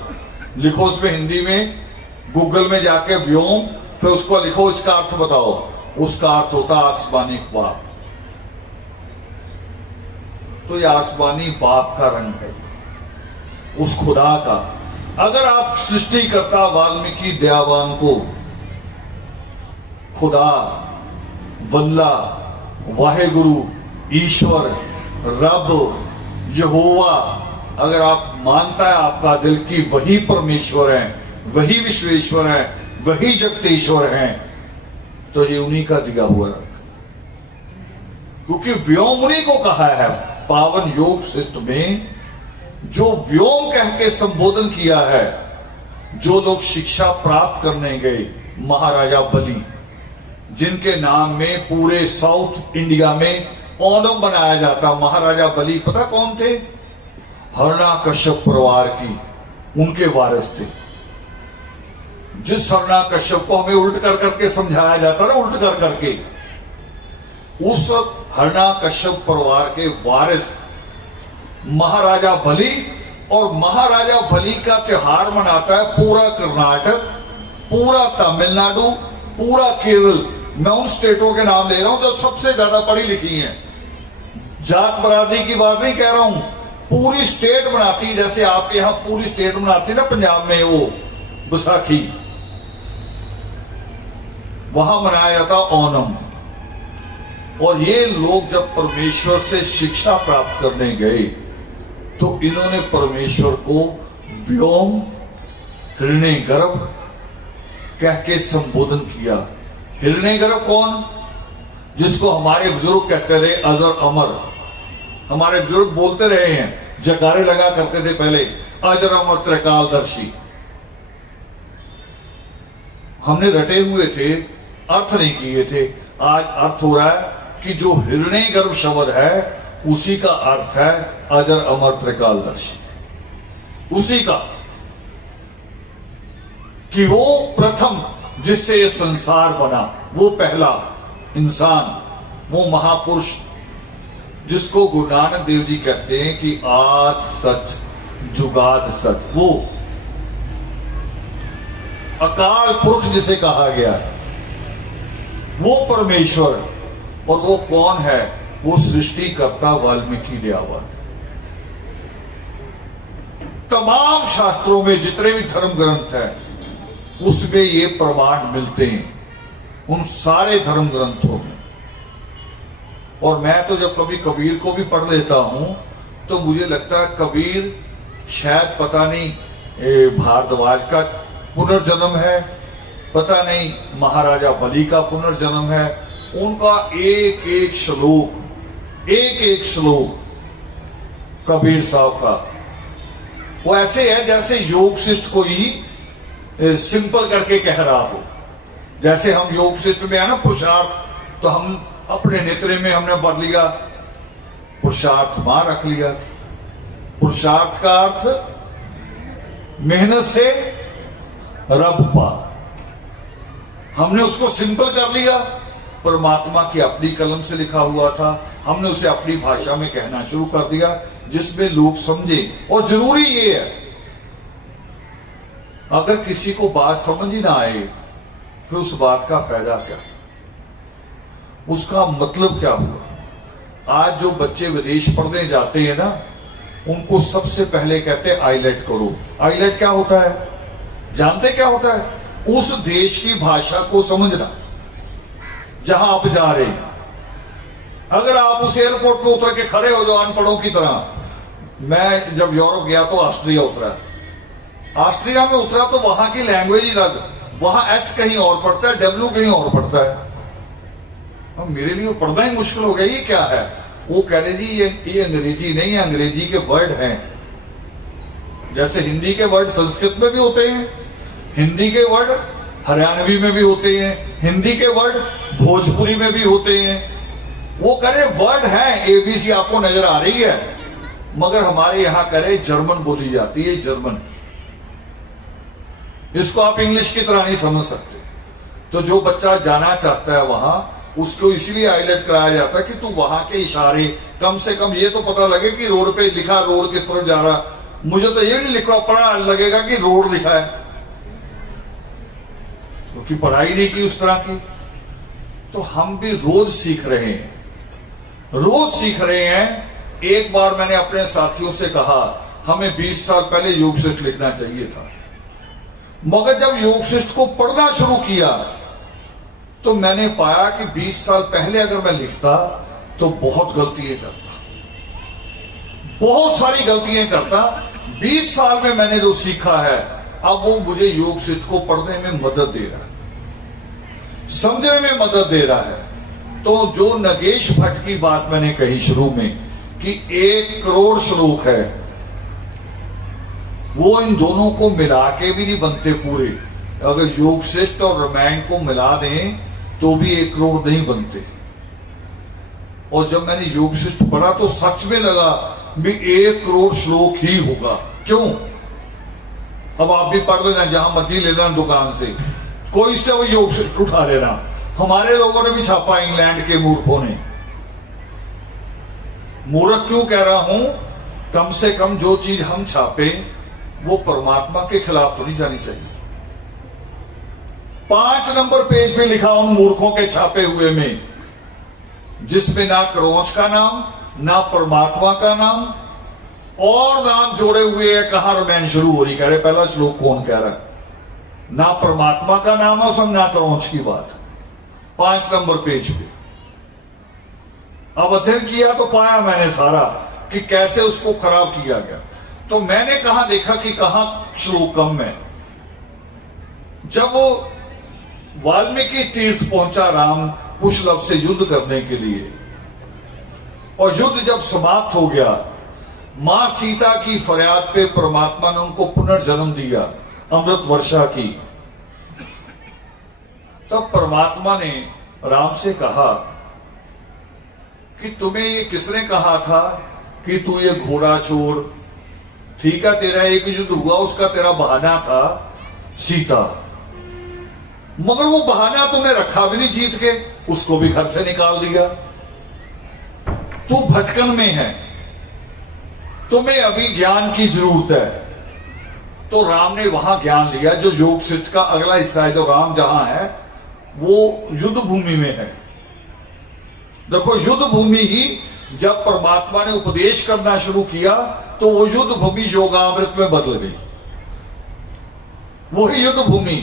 लिखो उसमें हिंदी में, गूगल में जाके व्योम, फिर उसको लिखो इसका अर्थ बताओ, उसका अर्थ होता आसमानी बाप। तो ये आसमानी बाप का रंग है, उस खुदा का। अगर आप सृष्टिकर्ता वाल्मीकि दयावान को खुदा, वल्ला, वाहेगुरु, ईश्वर, रब, यहोवा अगर आप मानता है आपका दिल कि वही परमेश्वर हैं, वही विश्वेश्वर हैं, वही जगतेश्वर हैं, तो ये उन्हीं का दिया हुआ रंग। क्योंकि व्योम उन्हीं को कहा है पावन योग शिष्ट में, जो व्योम कह के संबोधन किया है। जो लोग शिक्षा प्राप्त करने गए, महाराजा बलि, जिनके नाम में पूरे साउथ इंडिया में ओणम बनाया जाता, महाराजा बलि पता कौन थे? हिरण्यकश्यप परिवार की, उनके वारिस थे। जिस हिरण्यकश्यप को हमें उल्ट कर करके समझाया जाता ना, उल्ट कर करके, उस हिरण्यकश्यप परिवार के वारिस महाराजा बलि। और महाराजा बलि का त्योहार मनाता है पूरा कर्नाटक, पूरा तमिलनाडु, पूरा केरल। मैं उन स्टेटों के नाम ले रहा हूं जो सबसे ज्यादा पढ़ी लिखी हैं, जात बरादरी की बात नहीं कह रहा हूं, पूरी स्टेट मनाती, जैसे आपके यहां पूरी स्टेट मनाती ना पंजाब में वो बैसाखी, वहां मनाया जाता ओणम। और ये लोग जब परमेश्वर से शिक्षा प्राप्त करने गए तो इन्होंने परमेश्वर को व्योम, हिरण्यगर्भ कह के संबोधन किया। हिरण्यगर्भ कौन? जिसको हमारे बुजुर्ग कहते रहे अजर अमर। हमारे बुजुर्ग बोलते रहे हैं, जयकारे लगा करते थे पहले, अजर अमर त्रिकालदर्शी। हमने रटे हुए थे, अर्थ नहीं किए थे। आज अर्थ हो रहा है कि जो हिरण्यगर्भ शब्द है उसी का अर्थ है अजर अमर त्रिकालदर्शी, उसी का, कि वो प्रथम जिससे ये संसार बना, वो पहला इंसान, वो महापुरुष जिसको गुरु नानक देव जी कहते हैं कि आद सच जुगाद सच, वो अकाल पुरुष जिसे कहा गया है, वो परमेश्वर। और वो कौन है? वो सृष्टिकर्ता वाल्मीकि दयावान। तमाम शास्त्रों में जितने भी धर्म ग्रंथ हैं उसमें ये प्रमाण मिलते हैं, उन सारे धर्म ग्रंथों में। और मैं तो जब कभी कबीर को भी पढ़ लेता हूं तो मुझे लगता है कबीर शायद पता नहीं भारद्वाज का पुनर्जन्म है, पता नहीं महाराजा बलि का पुनर्जन्म है। उनका एक एक श्लोक एक एक श्लोक कबीर साहब का वो ऐसे है जैसे योग शिष्ट को ही सिंपल करके कह रहा हो। जैसे हम योग शिष्ट में है ना पुरुषार्थ, तो हम अपने नेत्रे में हमने पढ़ लिया पुरुषार्थ मां रख लिया। पुरुषार्थ का अर्थ मेहनत से रब पा, हमने उसको सिंपल कर लिया। परमात्मा की अपनी कलम से लिखा हुआ था, हमने उसे अपनी भाषा में कहना शुरू कर दिया जिसमें लोग समझे। और जरूरी ये है, अगर किसी को बात समझ ही ना आए फिर उस बात का फायदा क्या, उसका मतलब क्या हुआ। आज जो बच्चे विदेश पढ़ने जाते हैं ना, उनको सबसे पहले कहते हैं आईलेट करो। आईलेट क्या होता है, जानते क्या होता है? उस देश की भाषा को समझना जहां आप जा रहे हैं। अगर आप उस एयरपोर्ट पे उतर के खड़े हो जाओ अनपढ़ों की तरह। मैं जब यूरोप गया तो ऑस्ट्रिया उतरा, ऑस्ट्रिया में उतरा तो वहां की लैंग्वेज ही अलग, वहां एस कहीं और पड़ता है, डब्ल्यू कहीं और पड़ता है। अब मेरे लिए पढ़ना ही मुश्किल हो गया, ये क्या है। वो कह रहे जी ये अंग्रेजी नहीं है, अंग्रेजी के वर्ड हैं। जैसे हिंदी के वर्ड संस्कृत में भी होते हैं, हिंदी के वर्ड हरियाणवी में भी होते हैं, हिंदी के वर्ड भोजपुरी में भी होते हैं। वो करे वर्ड है, एबीसी आपको नजर आ रही है, मगर हमारे यहां करे जर्मन बोली जाती है, जर्मन। इसको आप इंग्लिश की तरह नहीं समझ सकते। तो जो बच्चा जाना चाहता है वहां, उसको इसलिए हाईलाइट कराया जाता है कि तू वहां के इशारे, कम से कम ये तो पता लगे कि रोड पे लिखा रोड किस तरफ जा रहा। मुझे तो ये नहीं लिखा पढ़ा लगेगा कि रोड लिखा है, क्योंकि पढ़ाई नहीं की उस तरह की। तो हम भी रोज सीख रहे हैं, रोज सीख रहे हैं। एक बार मैंने अपने साथियों से कहा हमें 20 साल पहले योग शिष्ट लिखना चाहिए था, मगर जब योग शिष्ट को पढ़ना शुरू किया तो मैंने पाया कि 20 साल पहले अगर मैं लिखता तो बहुत गलतियां करता, बहुत सारी गलतियां करता। 20 साल में मैंने जो सीखा है अब वो मुझे योग शिष्ट को पढ़ने में मदद दे रहा है, समझने में मदद दे रहा है। तो जो नगेश भट्ट की बात मैंने कही शुरू में कि 1 करोड़ श्लोक है, वो इन दोनों को मिला के भी नहीं बनते पूरे। अगर योग शिष्ट और रामायण को मिला दें तो भी 1 करोड़ नहीं बनते। और जब मैंने योग शिष्ट पढ़ा तो सच में लगा भी 1 करोड़ श्लोक ही होगा। क्यों? अब आप भी पढ़ लेना, जहां मर्जी ले लेना दुकान से, कोई से वो योग शिष्ट उठा लेना। हमारे लोगों ने भी छापा, इंग्लैंड के मूर्खों ने। मूर्ख क्यों कह रहा हूं? कम से कम जो चीज हम छापे वो परमात्मा के खिलाफ तो नहीं जानी चाहिए। 5 नंबर पेज पे लिखा उन मूर्खों के छापे हुए में, जिसमें ना क्रौंच का नाम, ना परमात्मा का नाम, और नाम जोड़े हुए है। कहां रामायण शुरू हो रही, कह रहे पहला श्लोक कौन कह रहा है? ना परमात्मा का नाम है उसमें, ना क्रौंच की बात। 5 नंबर पेज पे अब अध्ययन किया तो पाया मैंने सारा कि कैसे उसको खराब किया गया। तो मैंने कहा देखा कि कहां श्लोक कम है। जब वो वाल्मीकि तीर्थ पहुंचा राम कुशलभ से युद्ध करने के लिए, और युद्ध जब समाप्त हो गया, मां सीता की फरियाद पे परमात्मा ने उनको पुनर्जन्म दिया, अमृत वर्षा की। तब परमात्मा ने राम से कहा कि तुम्हें ये किसने कहा था कि तू ये घोड़ा छोड़। ठीक है, तेरा एक युद्ध हुआ, उसका तेरा बहाना था सीता, मगर वो बहाना तुमने रखा भी नहीं जीत के, उसको भी घर से निकाल दिया। तू भटकन में है, तुम्हें अभी ज्ञान की जरूरत है। तो राम ने वहां ज्ञान लिया। जो योग शिष्ट का अगला हिस्सा है, जो राम जहां है वो युद्ध भूमि में है। देखो, युद्ध भूमि ही जब परमात्मा ने उपदेश करना शुरू किया तो वो युद्ध भूमि योगामृत में बदल गई, वही युद्ध भूमि।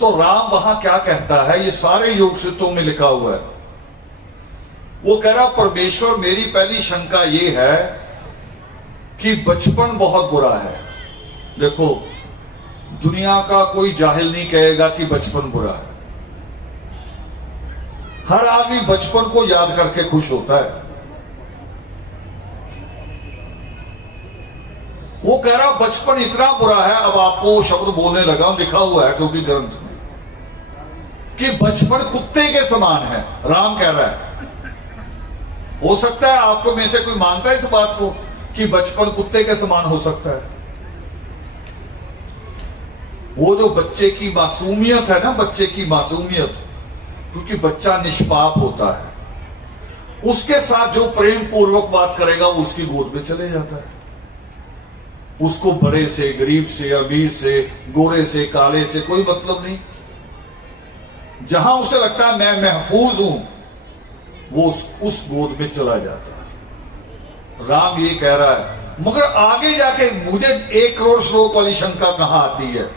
तो राम वहां क्या कहता है, ये सारे योग शिष्टों में लिखा हुआ है। वो कह रहा, परमेश्वर मेरी पहली शंका ये है कि बचपन बहुत बुरा है। देखो, दुनिया का कोई जाहिल नहीं कहेगा कि बचपन बुरा है। हर आदमी बचपन को याद करके खुश होता है। वो कह रहा बचपन इतना बुरा है, अब आपको वो शब्द बोलने लगा, लिखा हुआ है क्योंकि ग्रंथ में, कि बचपन कुत्ते के समान है। राम कह रहा है। हो सकता है आपको में से कोई मानता है इस बात को कि बचपन कुत्ते के समान हो सकता है। वो जो बच्चे की मासूमियत है ना, बच्चे की मासूमियत, क्योंकि बच्चा निष्पाप होता है, उसके साथ जो प्रेम पूर्वक बात करेगा वो उसकी गोद में चले जाता है। उसको बड़े से, गरीब से, अमीर से, गोरे से, काले से कोई मतलब नहीं। जहां उसे लगता है मैं महफूज हूं, वो उस गोद में चला जाता है। राम ये कह रहा है। मगर आगे जाके मुझे 1 करोड़ श्लोक वाली शंका कहां आती है?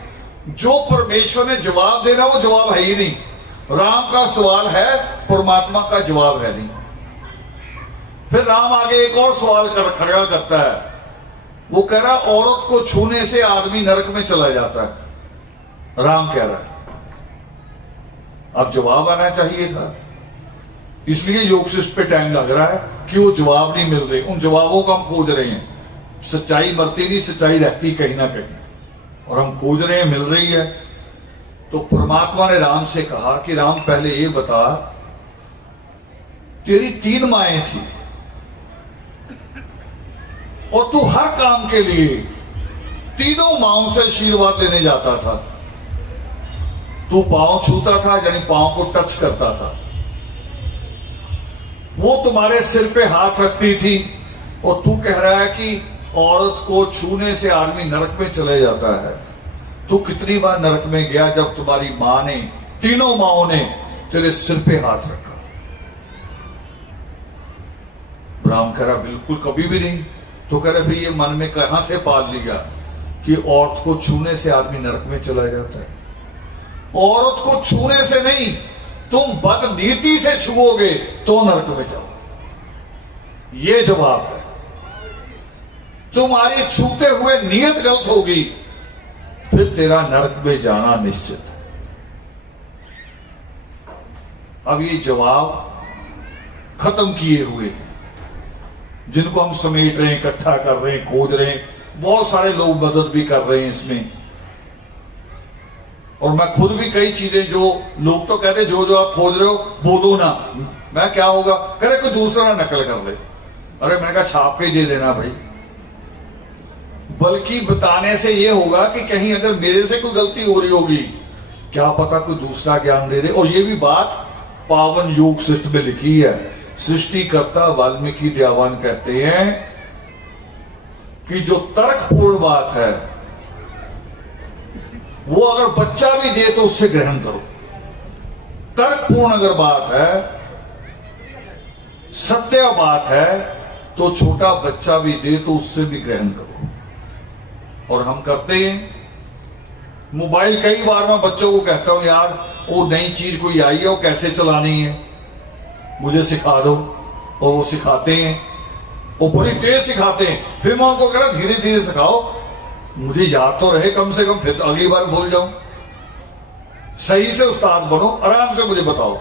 जो परमेश्वर ने जवाब देना वो जवाब है ही नहीं। राम का सवाल है, परमात्मा का जवाब है नहीं। फिर राम आगे एक और सवाल खड़ा करता है। वो कह रहा औरत को छूने से आदमी नरक में चला जाता है। राम कह रहा है अब जवाब आना चाहिए था, इसलिए योग शिष्ट पे टाइम लग रहा है कि वो जवाब नहीं मिल रहे। उन जवाबों को हम खोज रहे हैं। सच्चाई मरती नहीं, सच्चाई रहती कहीं ना कहीं, और हम खोज रहे हैं, मिल रही है। तो परमात्मा ने राम से कहा कि राम पहले ये बता, तेरी 3 माएं थी और तू हर काम के लिए तीनों माओं से आशीर्वाद लेने जाता था। तू पांव छूता था, यानी पांव को टच करता था। वो तुम्हारे सिर पे हाथ रखती थी, और तू कह रहा है कि औरत को छूने से आदमी नरक में चले जाता है। तू कितनी बार नरक में गया जब तुम्हारी मां ने, तीनों माओं ने तेरे सिर पे हाथ रखा? राम कह रहा बिल्कुल कभी भी नहीं। तो कह रहे फिर ये मन में कहां से पाल लिया कि औरत को छूने से आदमी नरक में चला जाता है? औरत को छूने से नहीं, तुम बदनीति से छुओगे तो नरक में जाओ। ये जवाब है। तुम्हारी छूते हुए नियत गलत होगी, फिर तेरा नरक में जाना निश्चित है। अब ये जवाब खत्म किए हुए हैं, जिनको हम समेट रहे हैं, इकट्ठा कर रहे हैं, खोज रहे हैं। बहुत सारे लोग मदद भी कर रहे हैं इसमें, और मैं खुद भी कई चीजें, जो लोग तो कहते जो जो आप खोज रहे हो बोलो ना, मैं क्या होगा, करे कोई दूसरा ना नकल कर ले। अरे मैंने कहा छाप के ही दे देना भाई। बल्कि बताने से यह होगा कि कहीं अगर मेरे से कोई गलती हो रही होगी, क्या पता कोई दूसरा ज्ञान दे दे। और ये भी बात पावन योग शिष्ट में लिखी है। सृष्टिकर्ता वाल्मीकि दयावान कहते हैं कि जो तर्कपूर्ण बात है वो अगर बच्चा भी दे तो उससे ग्रहण करो। तर्कपूर्ण अगर बात है, सत्य बात है, तो छोटा बच्चा भी दे तो उससे भी ग्रहण करो। और हम करते हैं। मोबाइल कई बार मैं बच्चों को कहता हूं यार वो नई चीज कोई आई है, वो कैसे चलानी है मुझे सिखा दो, और वो सिखाते हैं, वो बड़ी तेज सिखाते हैं। फिर मैं उनको कह रहा धीरे धीरे सिखाओ, मुझे याद तो रहे कम से कम, फिर तो अगली बार भूल जाऊं। सही से उस्ताद बनो, आराम से मुझे बताओ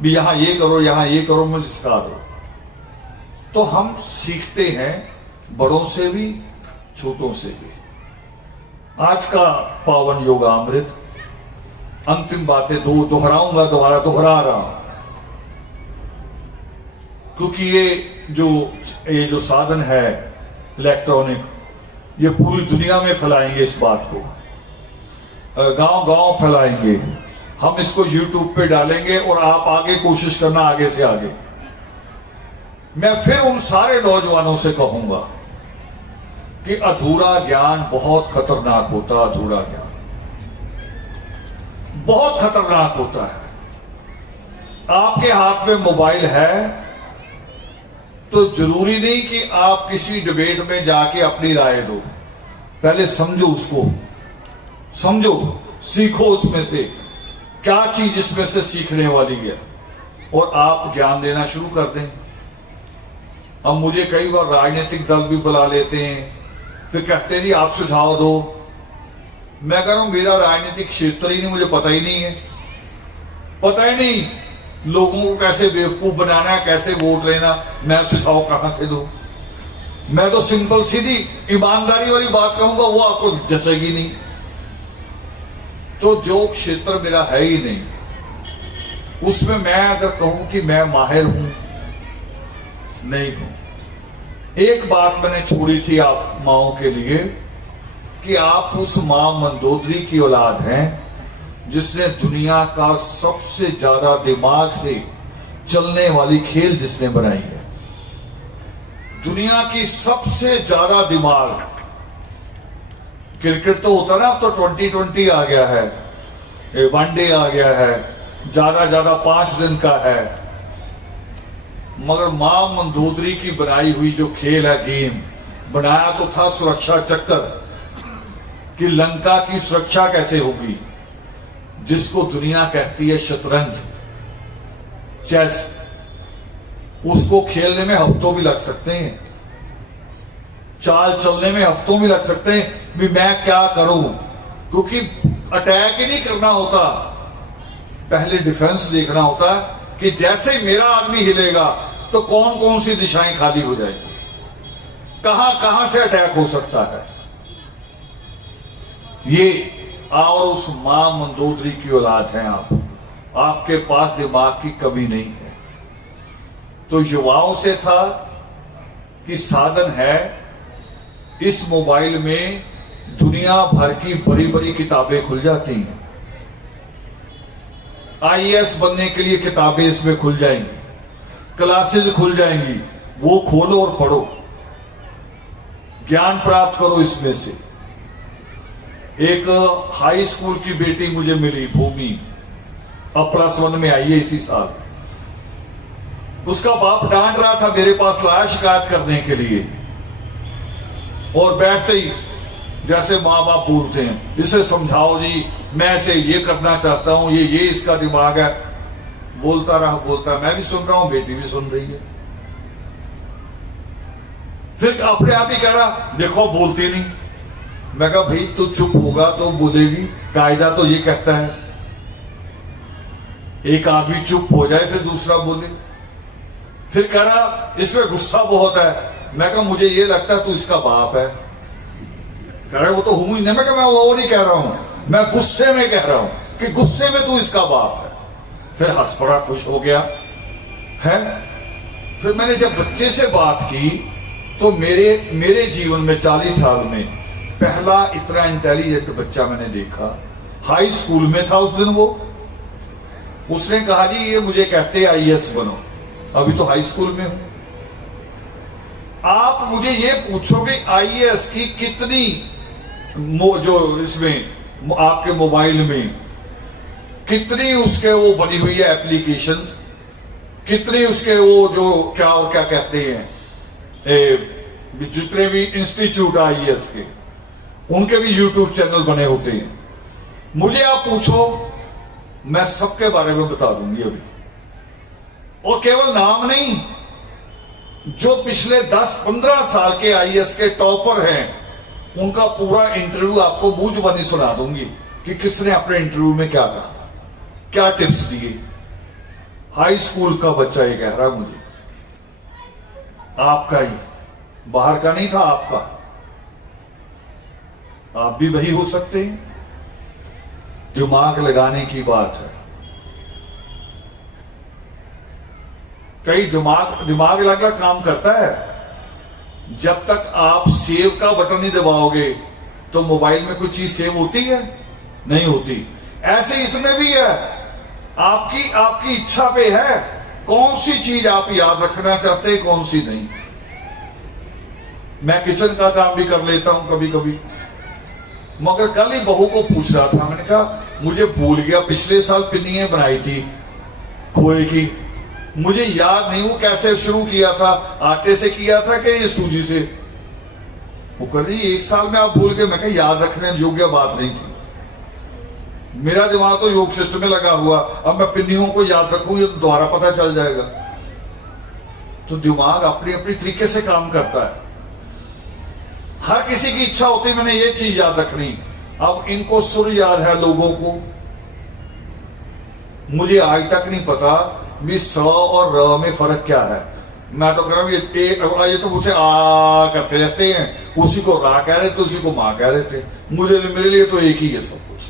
भी यहां ये करो, यहां ये करो, मुझे सिखा दो। तो हम सीखते हैं बड़ों से भी, छोटों से भी। आज का पावन योगामृत, अंतिम बातें दो दोहराऊंगा, दोबारा दोहरा रहा हूं, क्योंकि ये जो साधन है इलेक्ट्रॉनिक, ये पूरी दुनिया में फैलाएंगे इस बात को, गांव गांव फैलाएंगे। हम इसको YouTube पे डालेंगे और आप आगे कोशिश करना, आगे से आगे। मैं फिर उन सारे नौजवानों से कहूंगा कि अधूरा ज्ञान बहुत खतरनाक होता है। अधूरा ज्ञान बहुत खतरनाक होता है। आपके हाथ में मोबाइल है तो जरूरी नहीं कि आप किसी डिबेट में जाके अपनी राय दो। पहले समझो उसको, समझो, सीखो उसमें से क्या चीज इसमें से सीखने वाली है, और आप ज्ञान देना शुरू कर दें। अब मुझे कई बार राजनीतिक दल भी बुला लेते हैं, फिर कहते नहीं आप सुझाव दो। मैं कह रहा हूं मेरा राजनीतिक क्षेत्र ही नहीं, मुझे पता ही नहीं है, पता ही नहीं लोगों को कैसे बेवकूफ बनाना है, कैसे वोट लेना, मैं सुझाव कहां से दूं? मैं तो सिंपल सीधी ईमानदारी वाली बात कहूंगा, वो आपको जचेगी नहीं। तो जो क्षेत्र मेरा है ही नहीं, उसमें मैं अगर कहूं कि मैं माहिर हूं, नहीं हूं। एक बात मैंने छोड़ी थी आप माओ के लिए कि आप उस मां मंदोदरी की औलाद हैं जिसने दुनिया का सबसे ज्यादा दिमाग से चलने वाली खेल जिसने बनाई है। दुनिया की सबसे ज्यादा दिमाग, क्रिकेट तो होता ना, अब तो 2020 आ गया है, वनडे आ गया है, ज्यादा 5 दिन का है, मगर मां मंदोदरी की बनाई हुई जो खेल है, गेम बनाया तो था सुरक्षा चक्कर, कि लंका की सुरक्षा कैसे होगी, जिसको दुनिया कहती है शतरंज, चेस। उसको खेलने में हफ्तों भी लग सकते हैं, चाल चलने में हफ्तों भी लग सकते हैं भी मैं क्या करूं, क्योंकि अटैक ही नहीं करना होता, पहले डिफेंस देखना होता है कि जैसे ही मेरा आदमी हिलेगा तो कौन कौन सी दिशाएं खाली हो जाएगी, कहां कहां से अटैक हो सकता है। ये और उस मां मंदोदरी की औलाद हैं आप, आपके पास दिमाग की कमी नहीं है। तो युवाओं से था कि साधन है, इस मोबाइल में दुनिया भर की बड़ी बड़ी किताबें खुल जाती हैं। आईएएस बनने के लिए किताबें इसमें खुल जाएंगी, क्लासेस खुल जाएंगी, वो खोलो और पढ़ो, ज्ञान प्राप्त करो इसमें से। एक हाई स्कूल की बेटी मुझे मिली, भूमि, अब +1 में आई है इसी साल। उसका बाप डांट रहा था, मेरे पास लाया शिकायत करने के लिए, और बैठते ही जैसे माँ बाप बोलते हैं, इसे समझाओ जी, मैं इसे ये करना चाहता हूं, ये इसका दिमाग है। बोलता रहा, मैं भी सुन रहा हूं, बेटी भी सुन रही है। फिर अपने आप ही कह रहा, देखो बोलती नहीं। मैं कहा भाई तू चुप होगा तो बोलेगी, कायदा तो ये कहता है एक आदमी चुप हो जाए फिर दूसरा बोले। फिर कह रहा इसमें गुस्सा बहुत है। मैं कहा मुझे ये लगता है तू इसका बाप है। कह रहा वो तो हूं ही नहीं। मैं कहा मैं वो नहीं कह रहा हूं, मैं गुस्से में कह रहा हूं कि गुस्से में तू इसका बाप है। फिर हंस पड़ा, खुश हो गया है। फिर मैंने जब बच्चे से बात की तो मेरे जीवन में 40 साल में पहला इतना इंटेलिजेंट बच्चा मैंने देखा। हाई स्कूल में था उस दिन वो। उसने कहा जी ये मुझे कहते आईएएस बनो, अभी तो हाई स्कूल में हूं। आप मुझे ये पूछोगे आईएएस की कितनी जो इसमें आपके मोबाइल में कितनी उसके वो बनी हुई है एप्लीकेशंस, कितनी उसके वो जो क्या और क्या कहते हैं जितने भी इंस्टीट्यूट आईएएस के, उनके भी यूट्यूब चैनल बने होते हैं। मुझे आप पूछो मैं सबके बारे में बता दूंगी अभी। और केवल नाम नहीं, जो पिछले 10-15 साल के आईएएस के टॉपर हैं उनका पूरा इंटरव्यू आपको बूझ बनी सुना दूंगी कि किसने अपने इंटरव्यू में क्या कहा, क्या टिप्स दिए। हाई स्कूल का बच्चा ये कह रहा मुझे, आपका ही, बाहर का नहीं था, आपका, आप भी वही हो सकते हैं। दिमाग लगाने की बात है। कई दिमाग लगा काम करता है। जब तक आप सेव का बटन नहीं दबाओगे तो मोबाइल में कोई चीज सेव होती है? नहीं होती। ऐसे इसमें भी है, आपकी इच्छा पे है कौन सी चीज आप याद रखना चाहते हैं, कौन सी नहीं। मैं किचन का काम भी कर लेता हूं कभी कभी, मगर कल ही बहू को पूछ रहा था, मैंने कहा मुझे भूल गया, पिछले साल पिन्नियां बनाई थी खोए की, मुझे याद नहीं वो कैसे शुरू किया था, आटे से किया था कि ये सूजी से। वो कर रही 1 साल में आप भूल गए। मैं कहा याद रखने योग्य बात नहीं थी, मेरा दिमाग तो योग क्षेत्र में लगा हुआ, अब मैं पिन्नियों को याद रखूं ये तो दोबारा पता चल जाएगा। तो दिमाग अपनी अपनी तरीके से काम करता है। हर किसी की इच्छा होती है मैंने ये चीज याद रखनी। अब इनको सुर याद है लोगों को, मुझे आज तक नहीं पता भी स और र में फर्क क्या है। मैं तो कह रहा हूँ ये तो मुझसे आ करते रहते हैं, उसी को रा कह रहे थे, उसी को माँ कह रहे थे। मेरे लिए तो एक ही है सब कुछ।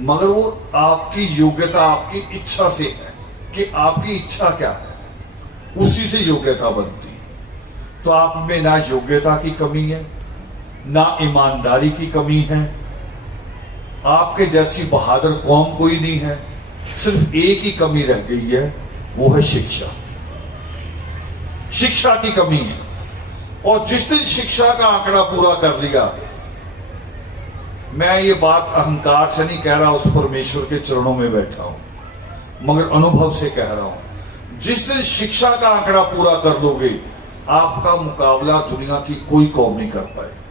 मगर वो आपकी योग्यता, आपकी इच्छा से है कि आपकी इच्छा क्या है, उसी से योग्यता बनती है। तो आप में ना योग्यता की कमी है, ना ईमानदारी की कमी है। आपके जैसी बहादुर कौम कोई नहीं है। सिर्फ एक ही कमी रह गई है, वो है शिक्षा। शिक्षा की कमी है। और जिस दिन शिक्षा का आंकड़ा पूरा कर लिया, मैं ये बात अहंकार से नहीं कह रहा, उस परमेश्वर के चरणों में बैठा हूं, मगर अनुभव से कह रहा हूं। जिस दिन शिक्षा का आंकड़ा पूरा कर लोगे, आपका मुकाबला दुनिया की कोई कौम नहीं कर पाएगी।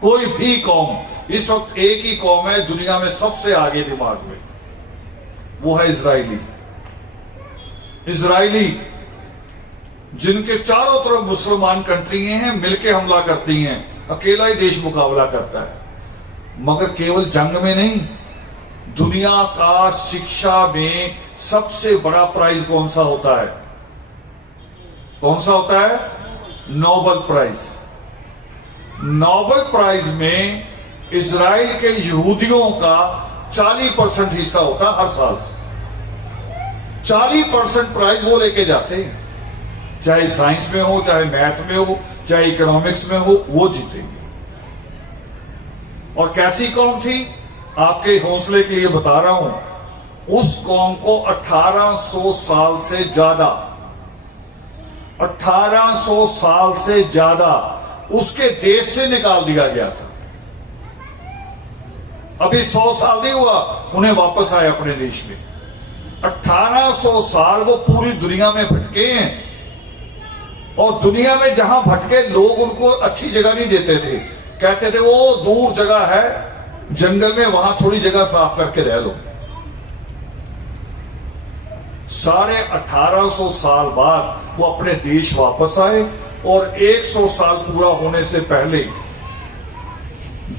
कोई भी कौम, इस वक्त एक ही कौम है दुनिया में सबसे आगे दिमाग में, वो है इजरायली। इजरायली जिनके चारों तरफ मुसलमान कंट्रियां हैं, मिलकर हमला करती हैं, अकेला ही देश मुकाबला करता है। मगर केवल जंग में नहीं, दुनिया का शिक्षा में सबसे बड़ा प्राइज कौन सा होता है? कौन सा होता है? Nobel prize. नोबेल प्राइज में इजराइल के यहूदियों का 40% हिस्सा होता है हर साल। 40% प्राइज वो लेके जाते हैं, चाहे साइंस में हो, चाहे मैथ में हो, चाहे इकोनॉमिक्स में हो, वो जीतेंगे। और कैसी कौम थी? आपके हौसले के लिए बता रहा हूं, उस कौम को 1800 साल से ज्यादा, 1800 साल से ज्यादा उसके देश से निकाल दिया गया था। अभी 100 साल नहीं हुआ उन्हें वापस आए अपने देश में। 1800 साल वो पूरी दुनिया में भटके हैं, और दुनिया में जहां भटके लोग उनको अच्छी जगह नहीं देते थे। कहते थे वो दूर जगह है, जंगल में, वहां थोड़ी जगह साफ करके रह लो। साढ़े 1800 साल बाद वो अपने देश वापस आए, और 100 साल पूरा होने से पहले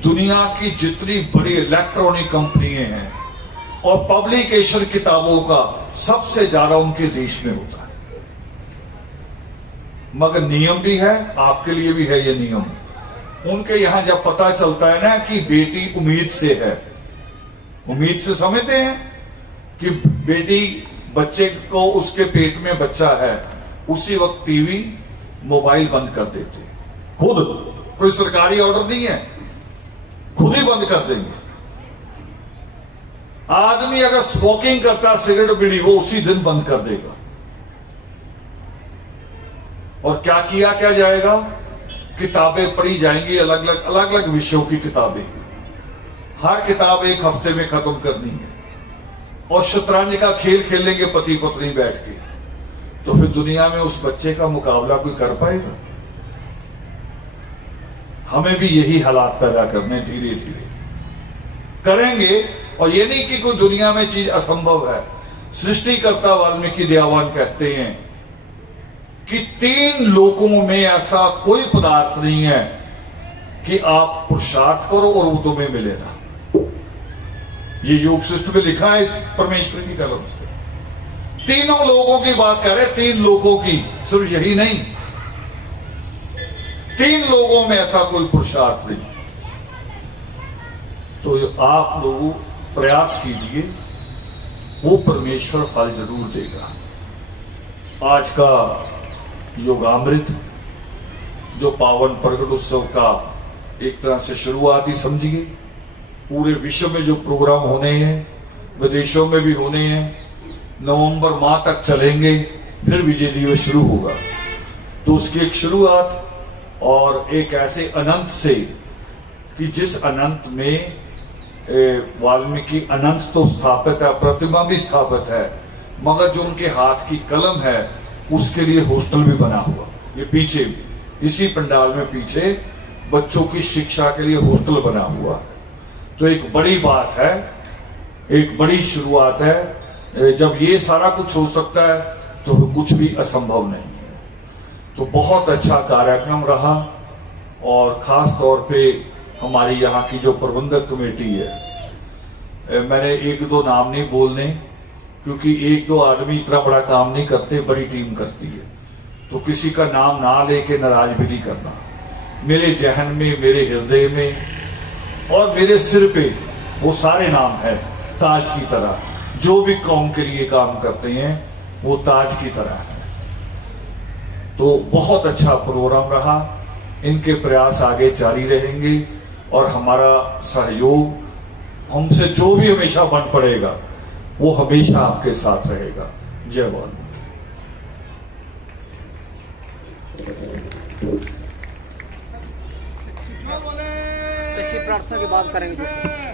दुनिया की जितनी बड़ी इलेक्ट्रॉनिक कंपनियां हैं और पब्लिकेशन किताबों का सबसे ज्यादा उनके देश में होता है। मगर नियम भी है, आपके लिए भी है ये नियम। उनके यहां जब पता चलता है ना कि बेटी उम्मीद से है, उम्मीद से समझते हैं कि बेटी, बच्चे को उसके पेट में बच्चा है, उसी वक्त टीवी मोबाइल बंद कर देते हैं। खुद, कोई सरकारी ऑर्डर नहीं है, खुद ही बंद कर देंगे। आदमी अगर स्मोकिंग करता, सिगरेट बीड़ी, वो उसी दिन बंद कर देगा। और क्या किया क्या जाएगा? किताबें पढ़ी जाएंगी, अलग अलग विषयों की किताबें। हर किताब एक हफ्ते में खत्म करनी है। और शतरंज का खेल खेलेंगे पति पत्नी बैठ के। तो फिर दुनिया में उस बच्चे का मुकाबला कोई कर पाएगा? हमें भी यही हालात पैदा करने, धीरे धीरे करेंगे। और ये नहीं कि कोई दुनिया में चीज असंभव है। सृष्टिकर्ता वाल्मीकि दयावान कहते हैं कि 3 लोकों में ऐसा कोई पदार्थ नहीं है कि आप पुरुषार्थ करो और वो तुम्हें मिलेगा। ये योग सृष्टि में लिखा है इस परमेश्वर की कलम से। 3 लोगों की बात कर रहे, 3 लोगों की, सिर्फ यही नहीं, 3 लोगों में ऐसा कोई पुरुषार्थ नहीं। तो आप लोग प्रयास कीजिए, वो परमेश्वर फल जरूर देगा। आज का योगामृत जो पावन प्रगट उत्सव का एक तरह से शुरुआत ही समझिए। पूरे विश्व में जो प्रोग्राम होने हैं, विदेशों में भी होने हैं, नवंबर माह तक चलेंगे, फिर विजय दिवस शुरू होगा। तो उसकी एक शुरुआत, और एक ऐसे अनंत से कि जिस अनंत में वाल्मीकि अनंत तो स्थापित है, प्रतिमा भी स्थापित है, मगर जो उनके हाथ की कलम है उसके लिए हॉस्टल भी बना हुआ। ये पीछे इसी पंडाल में पीछे बच्चों की शिक्षा के लिए हॉस्टल बना हुआ है। तो एक बड़ी बात है, एक बड़ी शुरुआत है। जब ये सारा कुछ हो सकता है तो कुछ भी असंभव नहीं है। तो बहुत अच्छा कार्यक्रम रहा, और खास तौर पे हमारी यहाँ की जो प्रबंधक कमेटी है, मैंने 1-2 नाम नहीं बोलने, क्योंकि एक दो आदमी इतना बड़ा काम नहीं करते, बड़ी टीम करती है। तो किसी का नाम ना लेके नाराज भी नहीं करना। मेरे जहन में, मेरे हृदय में और मेरे सिर पे वो सारे नाम है ताज की तरह। जो भी कौम के लिए काम करते हैं वो ताज की तरह है। तो बहुत अच्छा प्रोग्राम रहा। इनके प्रयास आगे जारी रहेंगे और हमारा सहयोग, हमसे जो भी हमेशा बन पड़ेगा वो हमेशा आपके साथ रहेगा। जय वाल्मीकि। सच्ची प्रार्थना की बात करेंगे।